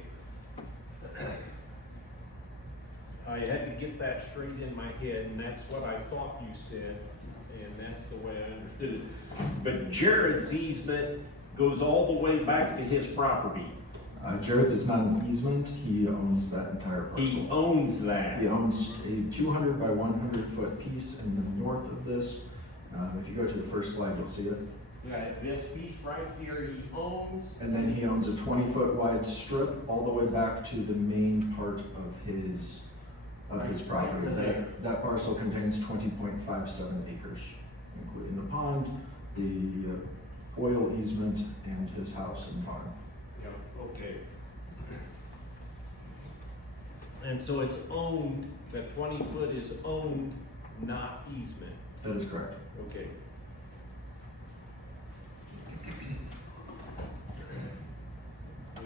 I had to get that straight in my head, and that's what I thought you said, and that's that's the way I understood it. But Jared's easement goes all the way back to his property. Jared's is not an easement, he owns that entire parcel. He owns that. He owns a 200 by 100 foot piece in the north of this. If you go to the first slide, you'll see it. This piece right here he owns. And then he owns a 20-foot wide strip all the way back to the main part of his property. Right there. That parcel contains 20.57 acres, including the pond, the oil easement, and his house and barn. Yeah, okay. And so it's owned, the 20 foot is owned, not easement. That is correct. Okay.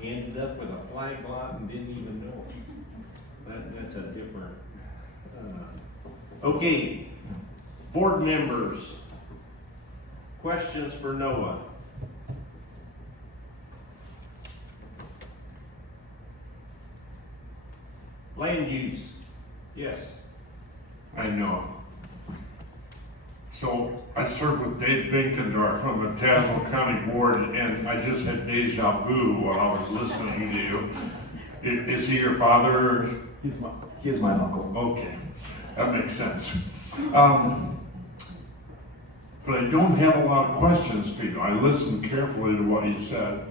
We ended up with a flag lot and didn't even know. That's a different. Okay, board members, questions for Noah? Land use, yes. I know. So I served with Dave Binkendorf from the Tazewell County Board, and I just had deja vu while I was listening to you. Is he your father? He is my uncle. Okay, that makes sense. But I don't have a lot of questions for you. I listened carefully to what you said.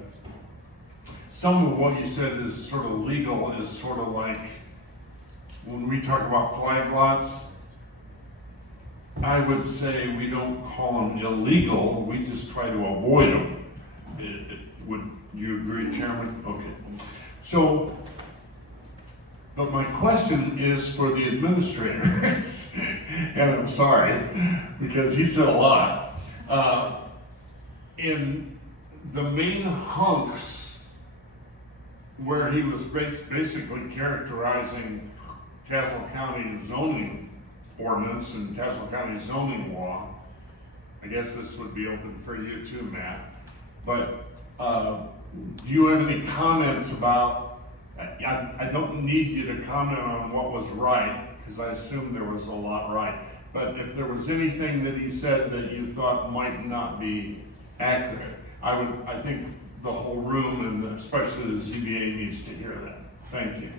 Some of what you said is sort of legal, is sort of like when we talk about flag lots, I would say we don't call them illegal, we just try to avoid them. Would you agree, Chairman? Okay. So, but my question is for the administrator, and I'm sorry, because he said a lot. In the main hunks where he was basically characterizing Tazewell County zoning ordinance and Tazewell County zoning law, I guess this would be open for you too, Matt, but do you have any comments about, I don't need you to comment on what was right, because I assume there was a lot right, but if there was anything that he said that you thought might not be accurate, I think the whole room and especially the ZBA needs to hear that. Thank you.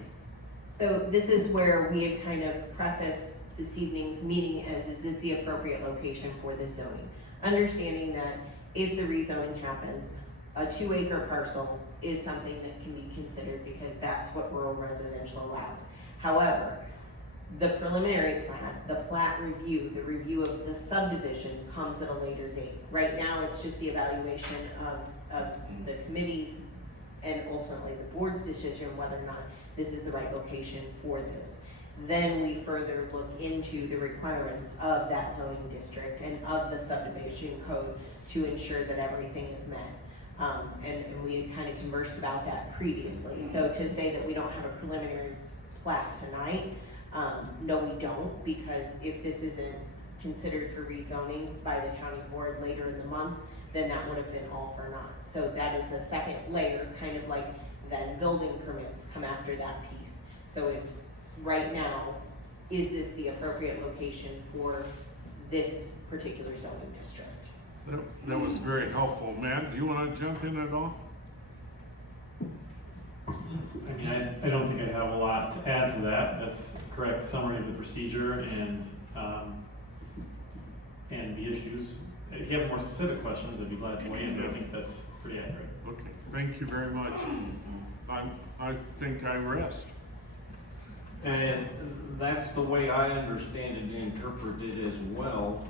So this is where we had kind of prefaced this evening's meeting as, is this the appropriate location for this zoning? Understanding that if the rezoning happens, a 2-acre parcel is something that can be considered because that's what rural residential allows. However, the preliminary plat, the plat review, the review of the subdivision comes at a later date. Right now, it's just the evaluation of the committee's and ultimately the board's decision whether or not this is the right location for this. Then we further look into the requirements of that zoning district and of the subdivision code to ensure that everything is met. And we had kind of conversed about that previously. So to say that we don't have a preliminary plat tonight, no we don't, because if this isn't considered for rezoning by the county board later in the month, then that would have been all for naught. So that is a second layer, kind of like then building permits come after that piece. So it's right now, is this the appropriate location for this particular zoning district? That was very helpful. Matt, do you want to jump in at all? I mean, I don't think I have a lot to add to that. That's a correct summary of the procedure and the issues. If you have more specific questions, I'd be glad to weigh in, but I think that's pretty accurate. Okay, thank you very much. I think I rest. And that's the way I understand it and interpret it as well.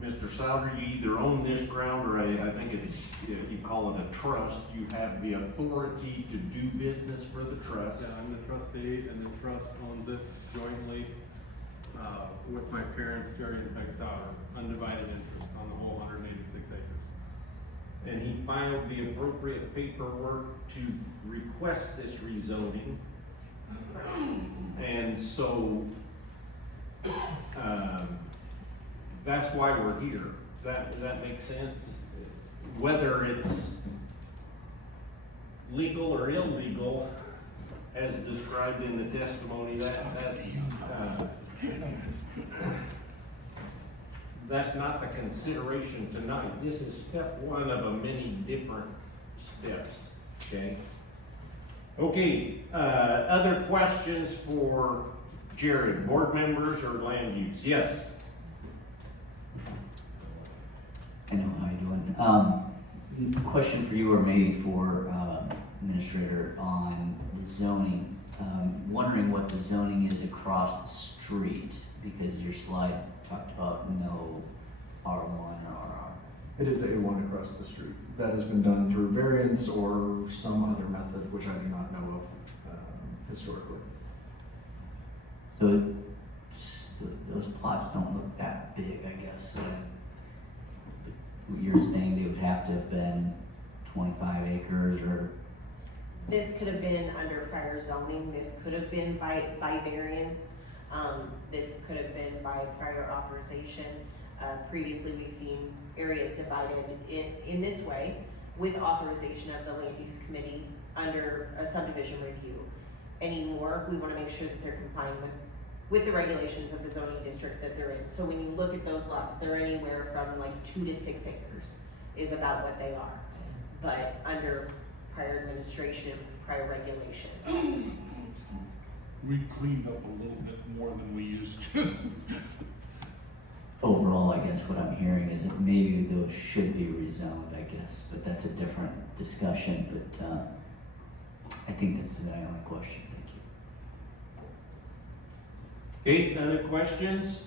Mr. Souter, you either own this ground or I think it's, if you call it a trust, you have the authority to do business for the trust. Yeah, I'm the trustee, and the trust owns it jointly with my parents, Jerry and Peg Sauer, undivided interest on the whole 186 acres. And he filed the appropriate paperwork to request this rezoning. And so, that's why we're here. Does that make sense? Whether it's legal or illegal, as described in the testimony, that's not the consideration tonight. This is step one of a many different steps, okay? Okay, other questions for Jared, board members or land use? Yes? I know how you're doing. Question for you or maybe for Administrator on the zoning. Wondering what the zoning is across the street, because your slide talked about no R1 or RR. It is A1 across the street. That has been done through variance or some other method, which I do not know of historically. So those plots don't look that big, I guess. So you're saying they would have to have been 25 acres or? This could have been under prior zoning, this could have been by variance, this could have been by prior authorization. Previously, we've seen areas divided in this way with authorization of the land use committee under a subdivision review. Anymore, we wanna make sure that they're complying with the regulations of the zoning district that they're in. So when you look at those lots, they're anywhere from like 2 to 6 acres is about what they are. But under prior administration, prior regulations. We cleaned up a little bit more than we used to. Overall, I guess what I'm hearing is that maybe those should be rezoned, I guess, but that's a different discussion, but I think that's my only question, thank you. Okay, other questions?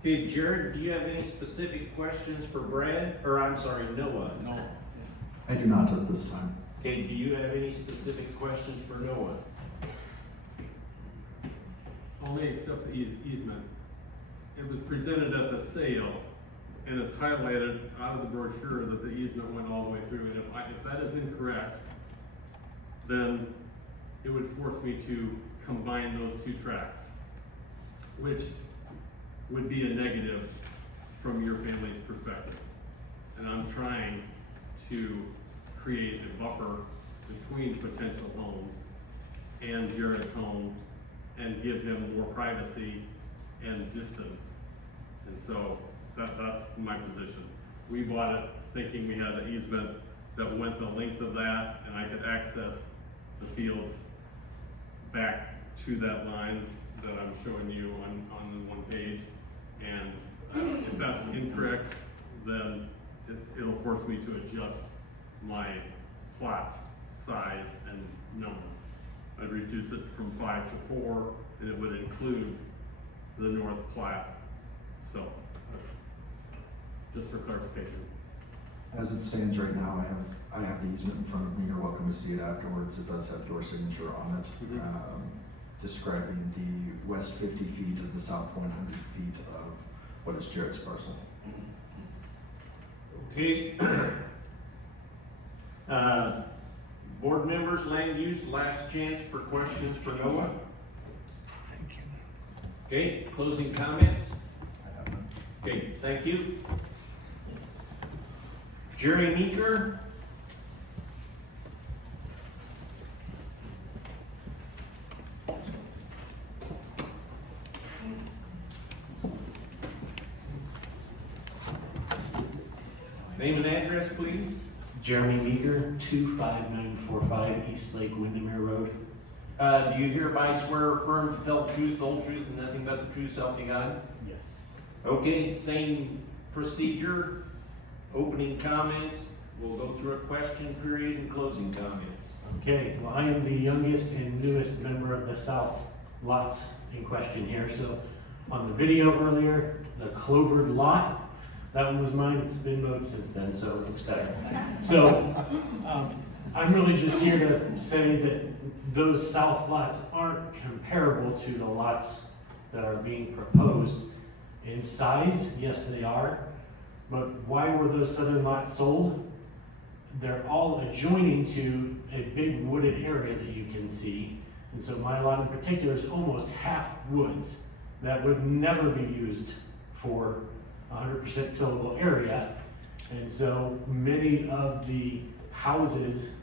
Okay, Jared, do you have any specific questions for Brad, or I'm sorry, Noah? No. I do not at this time. Okay, do you have any specific questions for Noah? Only except the easement. It was presented at the sale, and it's highlighted out of the brochure that the easement went all the way through, and if that is incorrect, then it would force me to combine those two tracks, which would be a negative from your family's perspective. And I'm trying to create a buffer between potential homes and Jared's home and give him more privacy and distance. And so that's my position. We bought it thinking we had an easement that went the length of that, and I could access the fields back to that line that I'm showing you on the one page. And if that's incorrect, then it'll force me to adjust my plot size and number. I'd reduce it from 5 to 4, and it would include the north plat. So, just for clarification. As it stands right now, I have the easement in front of me. You're welcome to see it afterwards. It does have your signature on it, describing the west 50 feet and the south 100 feet of what is Jared's parcel. Okay. Board members, land use, last chance for questions for Noah. Thank you. Okay, closing comments? Okay, thank you. Jerry Meeker? Name and address, please. Jeremy Meeker, 25945 East Lake Windermere Road. Do you hereby swear or affirm to tell the truth, the whole truth, and nothing but the truth, so help you God? Yes. Okay, same procedure. Opening comments, we'll go through a question period and closing comments. Okay, well, I am the youngest and newest member of the South lots in question here. So on the video earlier, the clovered lot, that one was mine. It's been mowed since then, so it looks better. So I'm really just here to say that those south lots aren't comparable to the lots that are being proposed. In size, yes, they are. But why were those southern lots sold? They're all adjoining to a big wooded area that you can see. And so my lot in particular is almost half woods that would never be used for 100% tillable area. And so many of the houses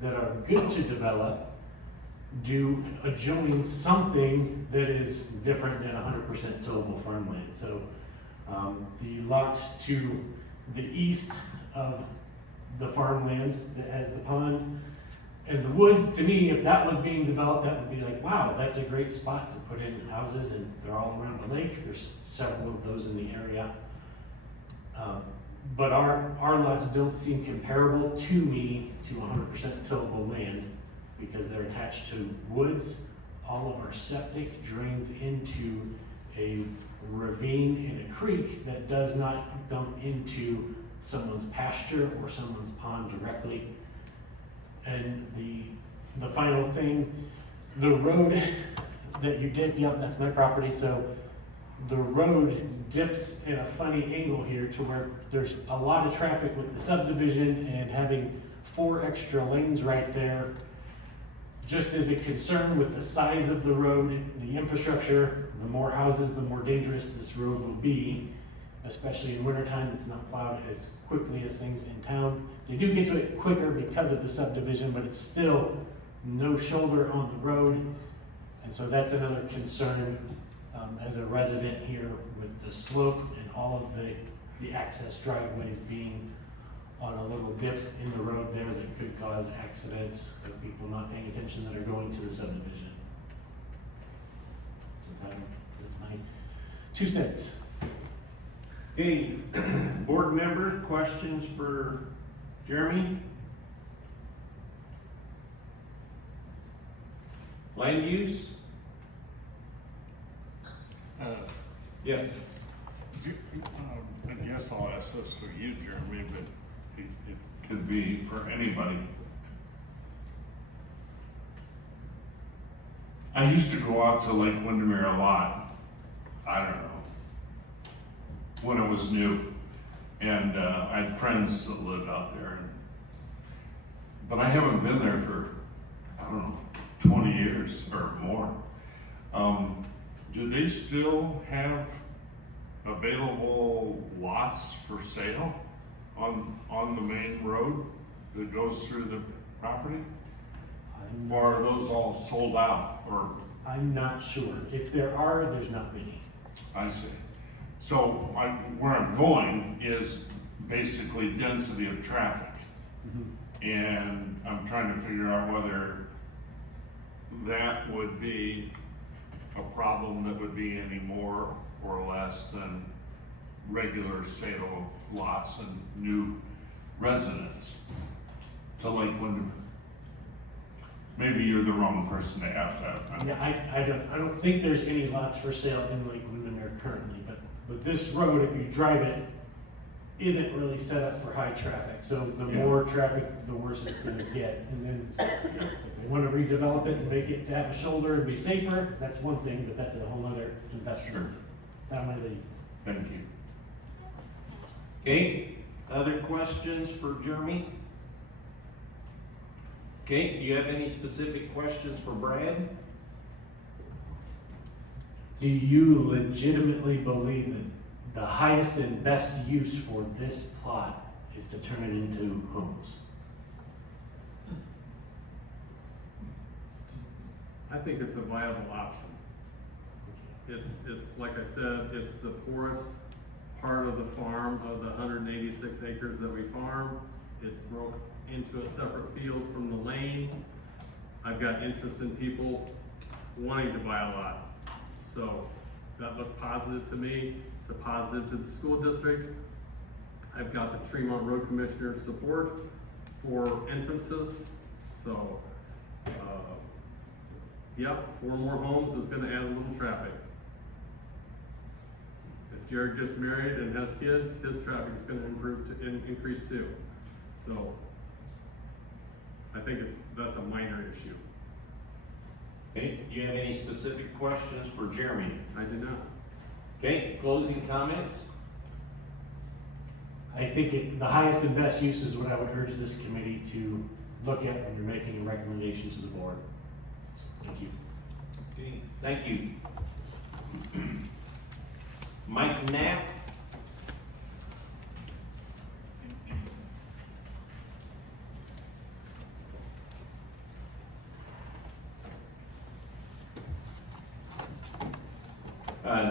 that are good to develop do adjoin something that is different than 100% tillable farmland. So The lot to the east of the farmland that has the pond and the woods, to me, if that was being developed, that would be like, wow, that's a great spot to put in houses, and they're all around the lake. There's several of those in the area. But our lots don't seem comparable to me to 100% tillable land because they're attached to woods. All of our septic drains into a ravine and a creek that does not dump into someone's pasture or someone's pond directly. And the final thing, the road that you dip, yep, that's my property, so the road dips in a funny angle here to where there's a lot of traffic with the subdivision, and having 4 extra lanes right there just is a concern with the size of the road, the infrastructure. The more houses, the more dangerous this road will be, especially in wintertime. It's not plowed as quickly as things in town. They do get to it quicker because of the subdivision, but it's still no shoulder on the road. And so that's another concern as a resident here with the slope and all of the access driveways being on a little dip in the road there that could cause accidents of people not paying attention that are going to the subdivision. So that's my 2 cents. Okay, board members, questions for Jeremy? Land use? Yes. I guess I'll ask this for you, Jeremy, but it could be for anybody. I used to go out to Lake Windermere a lot. I don't know, when it was new, and I had friends that lived out there. But I haven't been there for, I don't know, 20 years or more. Do they still have available lots for sale on the main road that goes through the property? Or are those all sold out, or? I'm not sure. If there are, there's not many. I see. So where I'm going is basically density of traffic. And I'm trying to figure out whether that would be a problem that would be any more or less than regular sale of lots and new residents to Lake Windermere. Maybe you're the wrong person to ask that. Yeah, I don't think there's any lots for sale in Lake Windermere currently, but this road, if you drive it, isn't really set up for high traffic. So the more traffic, the worse it's gonna get. And then if they wanna redevelop it and make it to have a shoulder and be safer, that's one thing, but that's a whole other investment. That might be. Thank you. Okay, other questions for Jeremy? Okay, do you have any specific questions for Brad? Do you legitimately believe that the highest and best use for this plot is to turn it into homes? I think it's a viable option. It's like I said, it's the poorest part of the farm, of the 186 acres that we farm. It's broke into a separate field from the lane. I've got interest in people wanting to buy a lot. So that looked positive to me. It's a positive to the school district. I've got the Tremont Road Commissioner's support for entrances. So, yep, 4 more homes is gonna add a little traffic. If Jared gets married and has kids, his traffic is gonna increase too. So, I think that's a minor issue. Okay, do you have any specific questions for Jeremy? I do not. Okay, closing comments? I think the highest and best use is what I would urge this committee to look at when you're making a recommendation to the board. Thank you. Okay, thank you. Mike Knapp?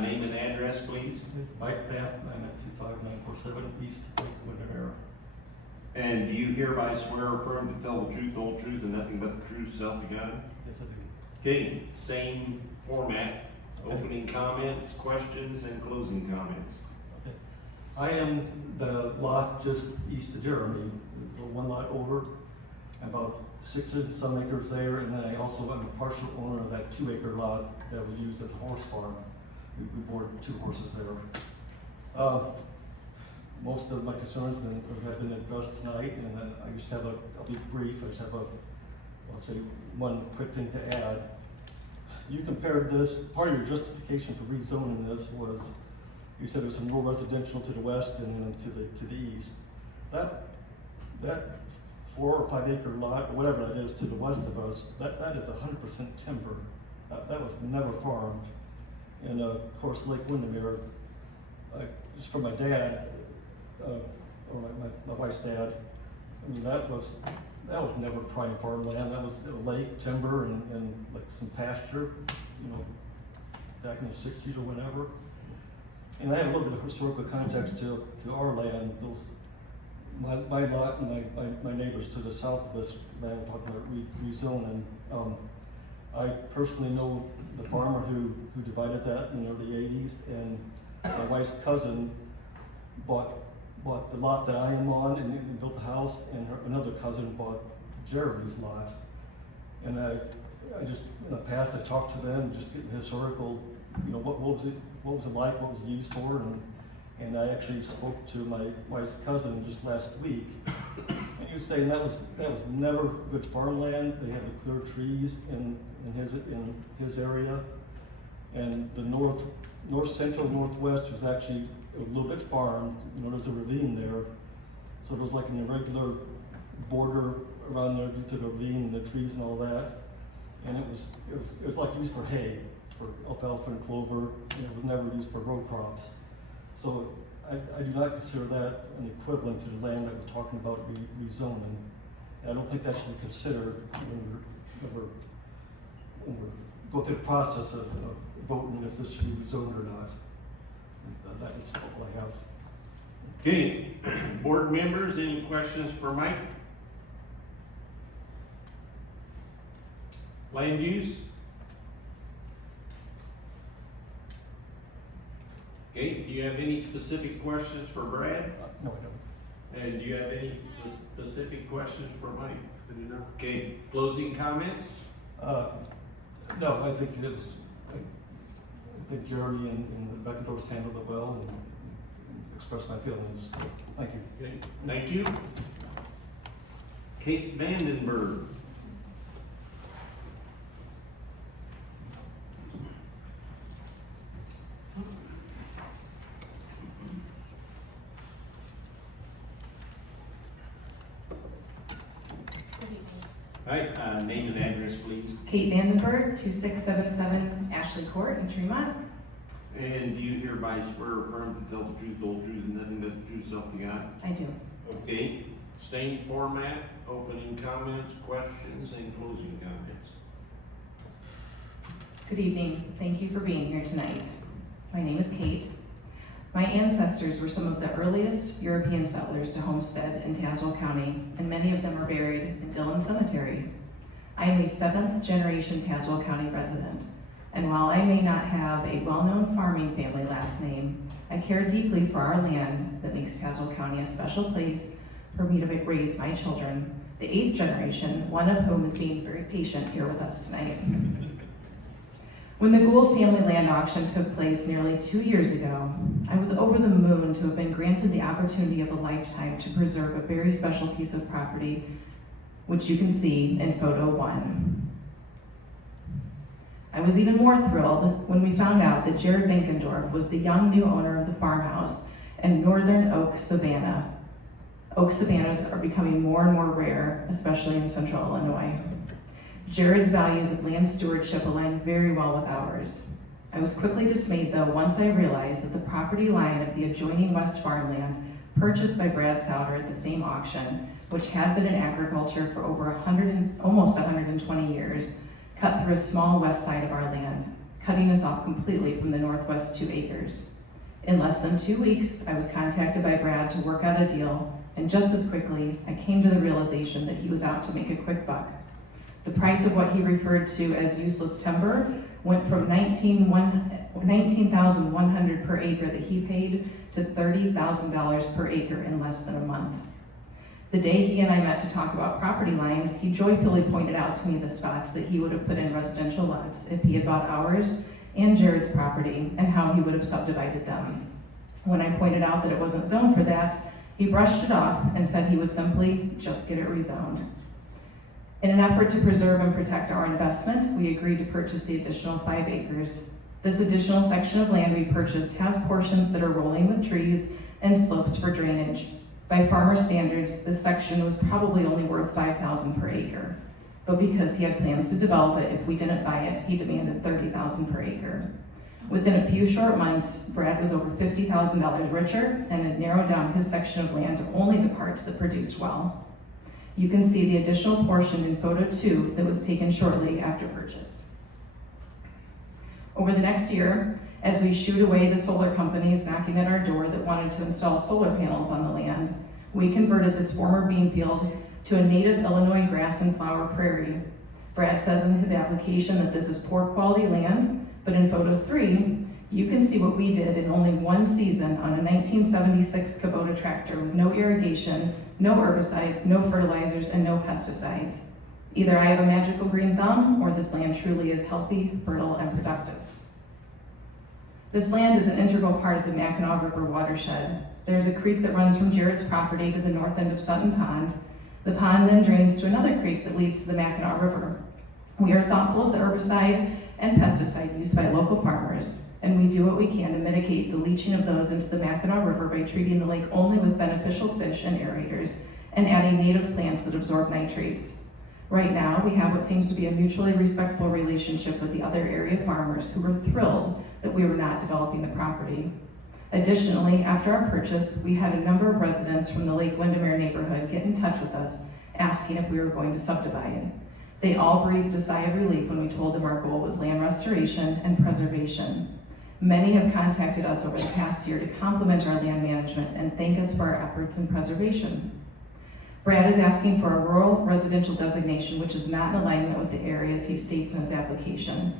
Name and address address, please? It's Mike Papp, I'm at 25947 East Lake Windermere. And do you hereby swear or affirm to tell the truth, the whole truth, and nothing but the truth, self you got? Yes, I do. Okay, same format, opening comments, questions, and closing comments. I am the lot just east of Jeremy, the one lot over, about 6 and some acres there, and then I also am a partial owner of that 2-acre lot that we use as a horse farm. We board 2 horses there. Most of my concerns have been addressed tonight, and I just have I'll be brief, I just have I'll say one quick thing to add. You compared this, part of your justification for rezoning this was, you said there's some more residential to the west and then to the east. That 4 or 5 acre lot, or whatever that is, to the west of us, that is 100% timber. That was never farmed. And of course, Lake Windermere, just for my dad, or my wife's dad, I mean, that was never prime farmland. That was lake, timber, and like some pasture, you know, back in the 60s or whenever. And I have a little bit of historical context to our land. My lot and my neighbors to the south of this land, talking about rezoning. I personally know the farmer who divided that in the early 80s, and my wife's cousin bought the lot that I am on and built the house, and another cousin bought Jeremy's lot. And I just, in the past, I talked to them, just getting historical, you know, what was it like, what was it used for, and I actually spoke to my wife's cousin just last week, and he was saying that was never good farmland. They had to clear trees in his area, and the north central northwest was actually a little bit farmed. You know, there's a ravine there, so there was like an irregular border around there due to the ravine and the trees and all that, and it was like used for hay, for alfalfa and clover, and it was never used for row crops. So I do not consider that an equivalent to the land that we're talking about rezoning. And I don't think that should be considered when we go through the process of voting if this should be rezoned or not. That is all I have. Okay, board members, any questions for Mike? Land use? Okay, do you have any specific questions for Brad? No, I don't. And do you have any specific questions for Mike? Did you know? Okay, closing comments? No, I think I think Jeremy and the Beckendorfs handled it well and expressed my feelings. Thank you. Okay, thank you. Kate Vandenberg. All right, name and address, please. Kate Vandenberg, 2677 Ashley Court in Tremont. And do you hereby swear or affirm to tell the truth, the whole truth, and nothing but the truth, self you got? I do. Okay, same format, opening comments, questions, and closing comments. Good evening. Thank you for being here tonight. My name is Kate. My ancestors were some of the earliest European settlers to homestead in Tazewell County, and many of them are buried in Dillon Cemetery. I am a 7th generation Tazewell County resident, and while I may not have a well-known farming family last name, I care deeply for our land that makes Tazewell County a special place for me to raise my children, the 8th generation, one of whom is being very patient here with us tonight. When the Gould family land auction took place nearly 2 years ago, I was over the moon to have been granted the opportunity of a lifetime to preserve a very special piece of property, which you can see in photo 1. I was even more thrilled when we found out that Jared Benkendorf was the young new owner of the farmhouse in northern Oak Savannah. Oak savannas are becoming more and more rare, especially in central Illinois. Jared's values of land stewardship aligned very well with ours. I was quickly dismayed though once I realized that the property line of the adjoining west farmland purchased by Brad Souter at the same auction, which had been in agriculture for over almost 120 years, cut through a small west side of our land, cutting us off completely from the northwest 2 acres. In less than 2 weeks, I was contacted by Brad to work out a deal, and just as quickly, I came to the realization that he was out to make a quick buck. The price of what he referred to as useless timber went from $19,100 per acre that he paid to $30,000 per acre in less than a month. The day he and I met to talk about property lines, he joyfully pointed out to me the spots that he would have put in residential lots if he had bought ours and Jared's property, and how he would have subdivided them. When I pointed out that it wasn't zoned for that, he brushed it off and said he would simply just get it rezoned. In an effort to preserve and protect our investment, we agreed to purchase the additional 5 acres. This additional section of land we purchased has portions that are rolling with trees and slopes for drainage. By farmer standards, this section was probably only worth $5,000 per acre. But because he had plans to develop it if we didn't buy it, he demanded $30,000 per acre. Within a few short months, Brad was over $50,000 richer and had narrowed down his section of land to only the parts that produced well. You can see the additional portion in photo 2 that was taken shortly after purchase. Over the next year, as we shooed away the solar companies knocking at our door that wanted to install solar panels on the land, we converted this former bean field to a native Illinois grass and flower prairie. Brad says in his application that this is poor quality land, but in photo 3, you can see what we did in only one season on a 1976 Kubota tractor with no irrigation, no herbicides, no fertilizers, and no pesticides. Either I have a magical green thumb, or this land truly is healthy, fertile, and productive. This land is an integral part of the Mackinac River watershed. There's a creek that runs from Jared's property to the north end of Sutton Pond. The pond then drains to another creek that leads to the Mackinac River. We are thoughtful of the herbicide and pesticide used by local farmers, and we do what we can to mitigate the leaching of those into the Mackinac River by treating the lake only with beneficial fish and aerators, and adding native plants that absorb nitrates. Right now, we have what seems to be a mutually respectful relationship with the other area farmers who were thrilled that we were not developing the property. Additionally, after our purchase, we had a number of residents from the Lake Windermere neighborhood get in touch with us, asking if we were going to subdivide. They all breathed a sigh of relief when we told them our goal was land restoration and preservation. Many have contacted us over the past year to compliment our land management and thank us for our efforts in preservation. Brad is asking for a rural residential designation, which is not in alignment with the areas he states in his application.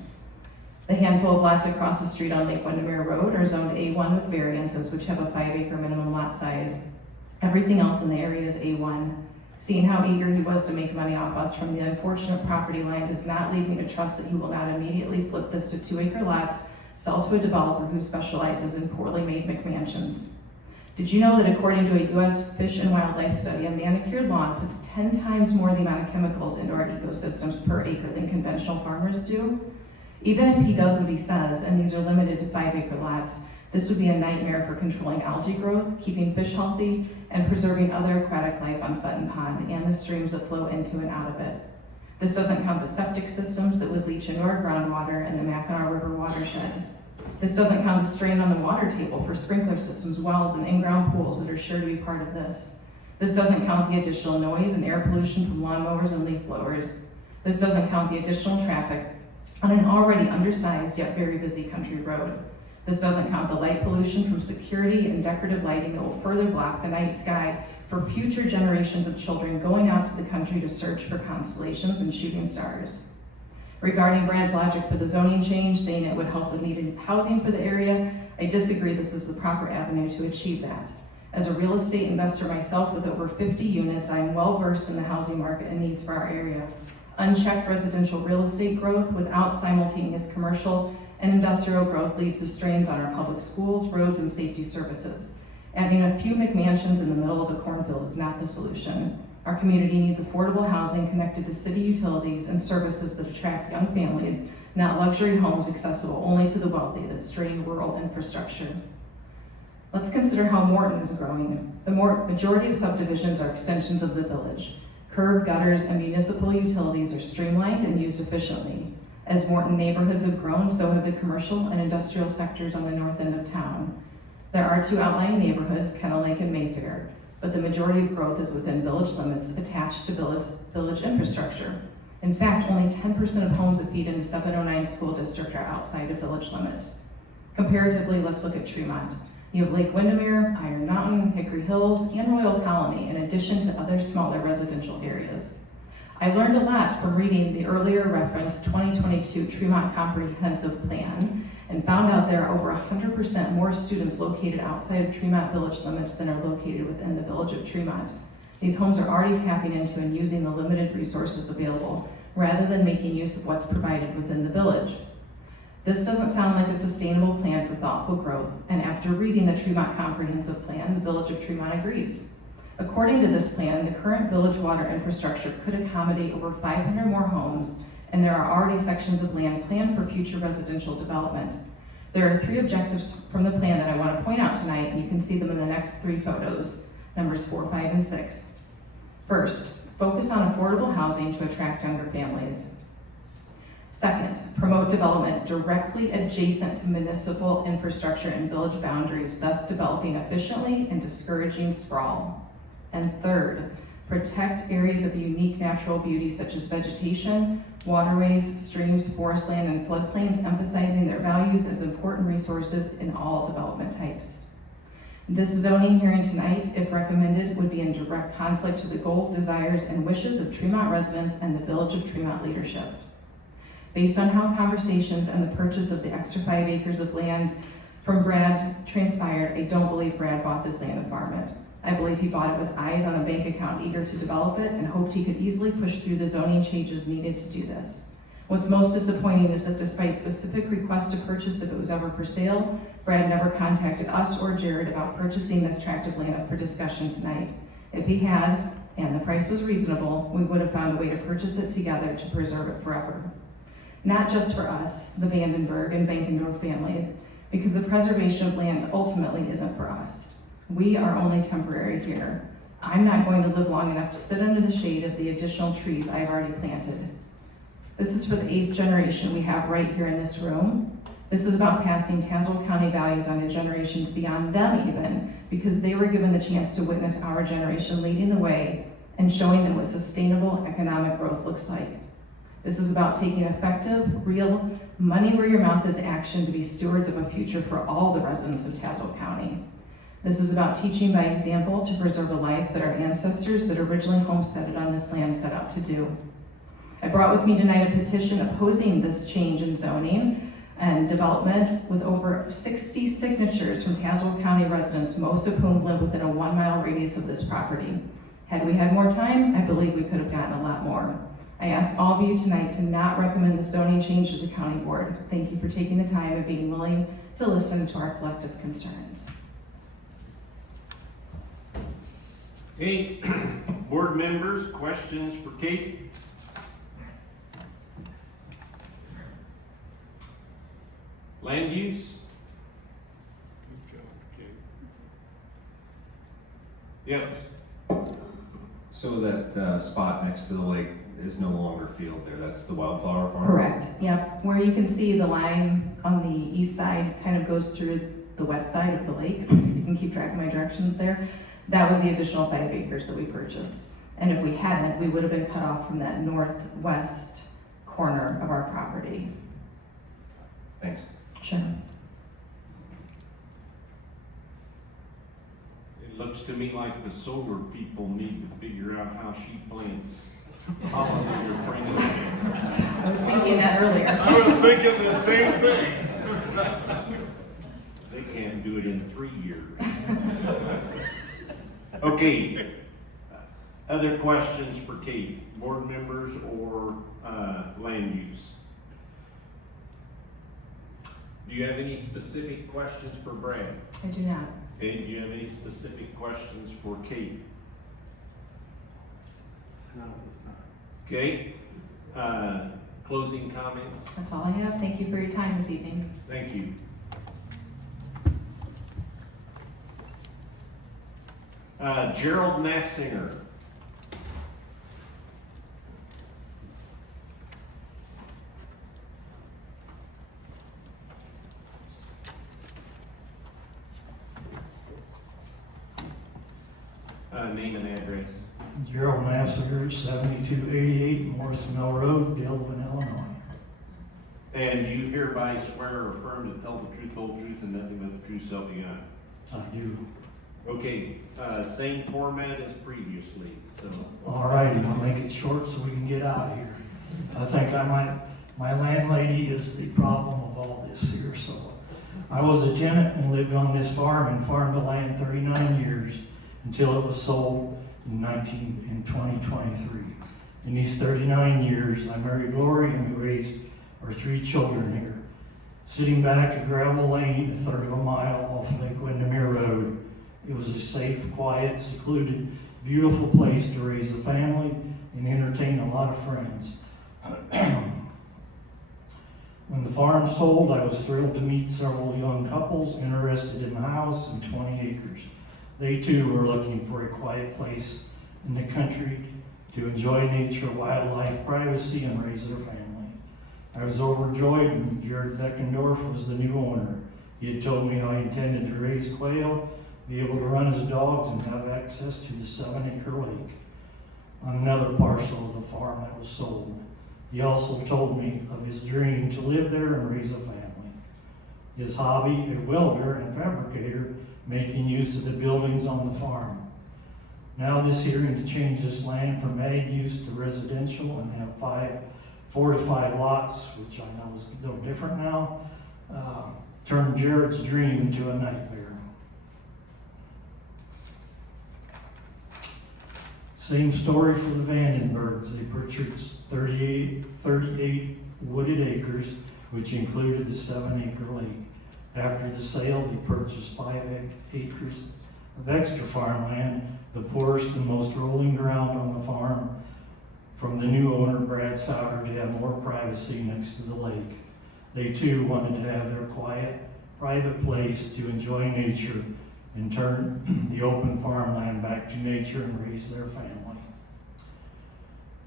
The handful of lots across the street on Lake Windermere Road are zoned A1 with variances, which have a 5-acre minimum lot size. Everything else in the area is A1. Seeing how eager he was to make money off us from the unfortunate property line does not lead me to trust that he will not immediately flip this to 2-acre lots, sell to a developer who specializes in poorly made McMansions. Did you know that according to a U.S. Fish and Wildlife study, a manicured lawn puts 10 times more the amount of chemicals into our ecosystems per acre than conventional farmers do? Even if he does what he says, and these are limited to 5-acre lots, this would be a nightmare for controlling algae growth, keeping fish healthy, and preserving other aquatic life on Sutton Pond and the streams that flow into and out of it. This doesn't count the septic systems that would leach into our groundwater and the Mackinac River watershed. This doesn't count the strain on the water table for sprinkler systems, wells, and in-ground pools that are sure to be part of this. This doesn't count the additional noise and air pollution from lawnmowers and leaf blowers. This doesn't count the additional traffic on an already undersized yet very busy country road. This doesn't count the light pollution from security and decorative lighting that will further block the night sky for future generations of children going out to the country to search for constellations and shooting stars. Regarding Brad's logic for the zoning change, saying it would help with needed housing for the area, I disagree this is the proper avenue to achieve that. As a real estate investor myself with over 50 units, I am well versed in the housing market and needs for our area. Unchecked residential real estate growth without simultaneous commercial and industrial growth leads to strains on our public schools, roads, and safety services. Adding a few McMansions in the middle of a cornfield is not the solution. Our community needs affordable housing connected to city utilities and services that attract young families, not luxury homes accessible only to the wealthy that strain rural infrastructure. Let's consider how Morton is growing. The majority of subdivisions are extensions of the village. Curb, gutters, and municipal utilities are streamlined and used efficiently. As Morton neighborhoods have grown, so have the commercial and industrial sectors on the north end of town. There are 2 outlying neighborhoods, Kennel Lake and Mayfair, but the majority of growth is within village limits attached to village infrastructure. In fact, only 10% of homes that feed into 709 school district are outside of village limits. Comparatively, let's look at Tremont. You have Lake Windermere, Iron Mountain, Hickory Hills, and Royal Colony, in addition to other smaller residential areas. I learned a lot from reading the earlier referenced 2022 Tremont Comprehensive Plan and found out there are over 100% more students located outside of Tremont village limits than are located within the village of Tremont. These homes are already tapping into and using the limited resources available, rather than making use of what's provided within the village. This doesn't sound like a sustainable plan for thoughtful growth, and after reading the Tremont Comprehensive Plan, the village of Tremont agrees. According to this plan, the current village water infrastructure could accommodate over 500 more homes, and there are already sections of land planned for future residential development. There are 3 objectives from the plan that I want to point out tonight, and you can see them in the next 3 photos, numbers 4, 5, and 6. First, focus on affordable housing to attract younger families. Second, promote development directly adjacent to municipal infrastructure and village boundaries, thus developing efficiently and discouraging sprawl. And third, protect areas of unique natural beauty such as vegetation, waterways, streams, forest land, and floodplains, emphasizing their values as important resources in all development types. This zoning hearing tonight, if recommended, would be in direct conflict to the goals, desires, and wishes of Tremont residents and the Village of Tremont leadership. Based on how conversations and the purchase of the extra 5 acres of land from Brad transpired, I don't believe Brad bought this land to farm it. I believe he bought it with eyes on a bank account eager to develop it and hoped he could easily push through the zoning changes needed to do this. What's most disappointing is that despite specific requests to purchase if it was ever for sale, Brad never contacted us or Jared about purchasing this tract of land up for discussion tonight. If he had, and the price was reasonable, we would have found a way to purchase it together to preserve it forever. Not just for us, the Vandenberg and Bankendorf families, because the preservation of land ultimately isn't for us. We are only temporary here. I'm not going to live long enough to sit under the shade of the additional trees I've already planted. This is for the 8th generation we have right here in this room. This is about passing Tazewell County values on to generations beyond them even, because they were given the chance to witness our generation leading the way and showing them what sustainable economic growth looks like. This is about taking effective, real, money where your mouth is action to be stewards of a future for all the residents of Tazewell County. This is about teaching by example to preserve a life that our ancestors that originally homesteaded on this land set out to do. I brought with me tonight a petition opposing this change in zoning and development with over 60 signatures from Tazewell County residents, most of whom live within a 1-mile radius of this property. Had we had more time, I believe we could have gotten a lot more. I ask all of you tonight to not recommend the zoning change to the county board. Thank you for taking the time and being willing to listen to our collective concerns. Okay, board members, questions for Kate? Land use? Good job, Kate. Yes. So that spot next to the lake is no longer field there, that's the wildflower farm? Correct, yep. Where you can see the line on the east side kind of goes through the west side of the lake. You can keep track of my directions there. That was the additional 5 acres that we purchased. And if we hadn't, we would have been cut off from that northwest corner of our property. Thanks. Sure. It looks to me like the solar people need to figure out how she plants pollen in your frame. I was thinking that earlier. I was thinking the same thing. They can't do it in 3 years. Okay. Other questions for Kate, board members or land use? Do you have any specific questions for Brad? I do not. Okay, do you have any specific questions for Kate? Not at this time. Okay, closing comments? That's all I have. Thank you for your time this evening. Thank you. Gerald Nafsinger. Name and address. Gerald Massacre, 7288 Morris Mill Road, Delavan, Illinois. And do you hereby swear or affirm to tell the truth, whole truth, and nothing but the truth, self you got? I do. Okay, same format as previously, so. All righty, I'll make it short so we can get out of here. I think my landlady is the problem of all this here, so. I was a tenant and lived on this farm and farmed the land 39 years until it was sold in 2023. In these 39 years, I married Lori and we raised our 3 children here. Sitting back at gravel lane, a third of a mile off Lake Windermere Road, it was a safe, quiet, secluded, beautiful place to raise a family and entertain a lot of friends. When the farm sold, I was thrilled to meet several young couples interested in the house and 20 acres. They too were looking for a quiet place in the country to enjoy nature, wildlife, privacy, and raise their family. I was overjoyed when Jared Beckendorf was the new owner. He had told me how he intended to raise quail, be able to run his dogs, and have access to the 7-acre lake on another parcel of the farm that was sold. He also told me of his dream to live there and raise a family. His hobby, a welder and fabricator, making use of the buildings on the farm. Now this hearing to change this land from ag use to residential and have 4 to 5 lots, which I know is a little different now, turned Jared's dream into a nightmare. Same story for the Vandenbergs. They purchased 38 wooded acres, which included the 7-acre lake. After the sale, they purchased 5 acres of extra farmland, the poorest and most rolling ground on the farm, from the new owner, Brad Sauter, to have more privacy next to the lake. They too wanted to have their quiet, private place to enjoy nature and turn the open farmland back to nature and raise their family.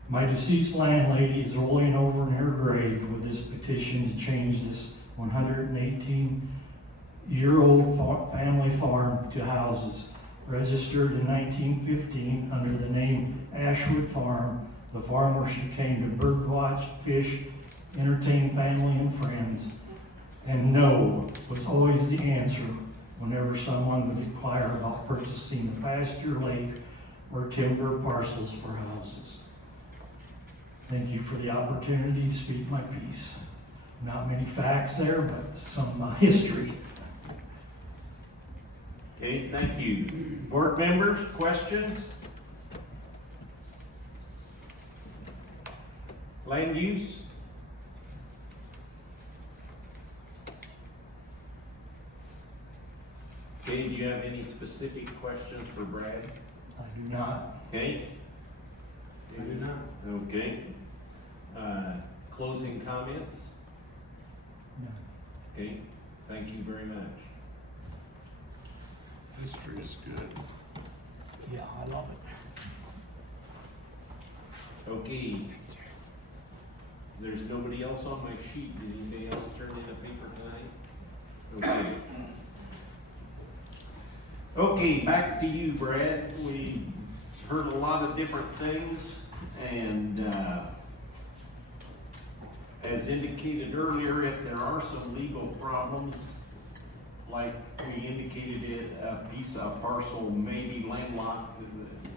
My deceased landlady is rolling over in her grave with this petition to change this 118-year-old family farm to houses. Registered in 1915 under the name Ashwood Farm, the farm where she came to birdwatch, fish, entertain family and friends. And no was always the answer whenever someone would inquire about purchasing a pasture, lake, or timber parcels for houses. Thank you for the opportunity to speak my piece. Not many facts there, but some of my history. Okay, thank you. Board members, questions? Land use? Okay, do you have any specific questions for Brad? I do not. Okay? I do not. Okay. Closing comments? No. Okay, thank you very much. History is good. Yeah, I love it. Okay. There's nobody else on my sheet. Did anybody else turn in a paper tonight? Okay. Okay, back to you, Brad. We heard a lot of different things, and as indicated earlier, if there are some legal problems, like we indicated, a piece of parcel may be landlocked,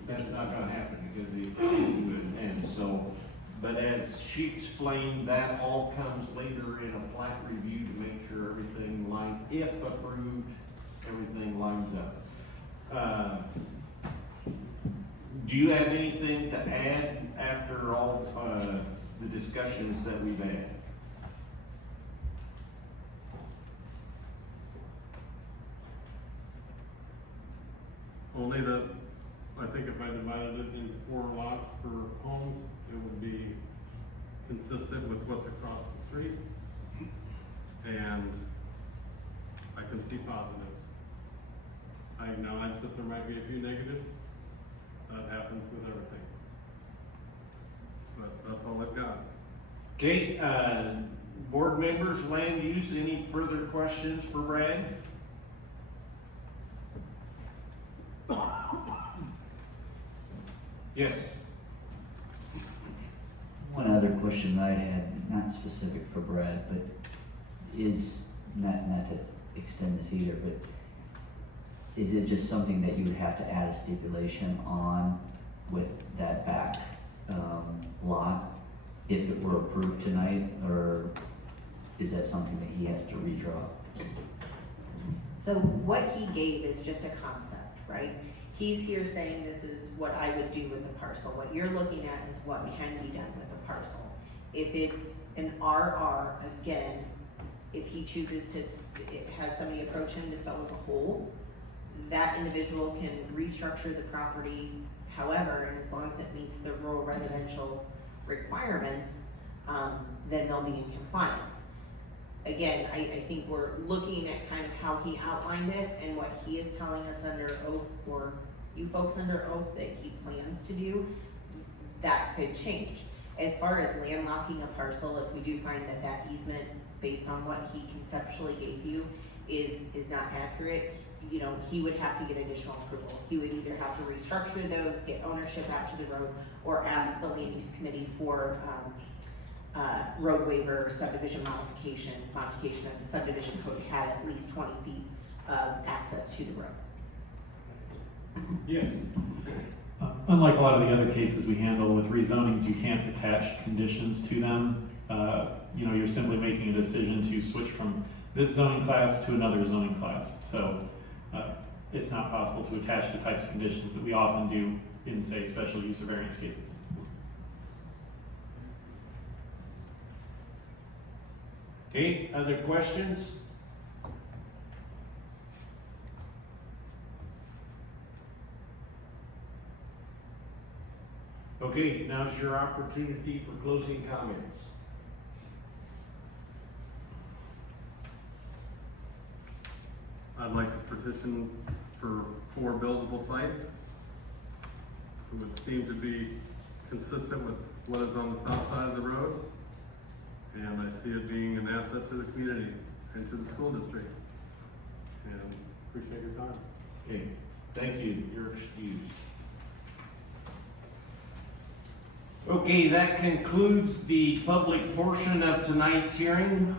that's not gonna happen because it would, and so, but as she explained, that all comes later in a plat review to make sure everything if approved, everything lines up. Do you have anything to add after all, the discussions that we've had? Only that, I think if I divided it into 4 lots for homes, it would be consistent with what's across the street. And I can see positives. I acknowledge that there might be a few negatives. That happens with everything. But that's all I've got. Okay, board members, land use, any further questions for Brad? Yes. One other question I had, not specific for Brad, but is, not to extend this either, but is it just something that you would have to add a stipulation on with that back, lot if it were approved tonight, or is that something that he has to redraw? So what he gave is just a concept, right? He's here saying this is what I would do with the parcel. What you're looking at is what can be done with the parcel. If it's an RR, again, if he chooses to, has somebody approach him to sell as a whole, that individual can restructure the property however, and as long as it meets the rural residential requirements, then they'll be in compliance. Again, I think we're looking at kind of how he outlined it and what he is telling us under oath, or you folks under oath, that he plans to do. That could change. As far as landlocking a parcel, if we do find that that easement, based on what he conceptually gave you, is not accurate, you know, he would have to get additional approval. He would either have to restructure those, get ownership out to the road, or ask the land use committee for road waiver, subdivision modification of the subdivision code to have at least 20 feet of access to the road. Yes. Unlike a lot of the other cases we handle with rezonings, you can't attach conditions to them. You know, you're simply making a decision to switch from this zoning class to another zoning class. So it's not possible to attach the types of conditions that we often do in, say, special use or variance cases. Okay, other questions? Okay, now's your opportunity for closing comments. I'd like to petition for 4 buildable sites. It would seem to be consistent with what is on the south side of the road. And I see it being an asset to the community and to the school district. And appreciate your time. Okay, thank you, you're excused. Okay, that concludes the public portion of tonight's hearing.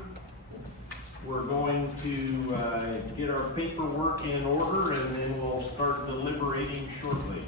We're going to get our paperwork in order and then we'll start deliberating shortly.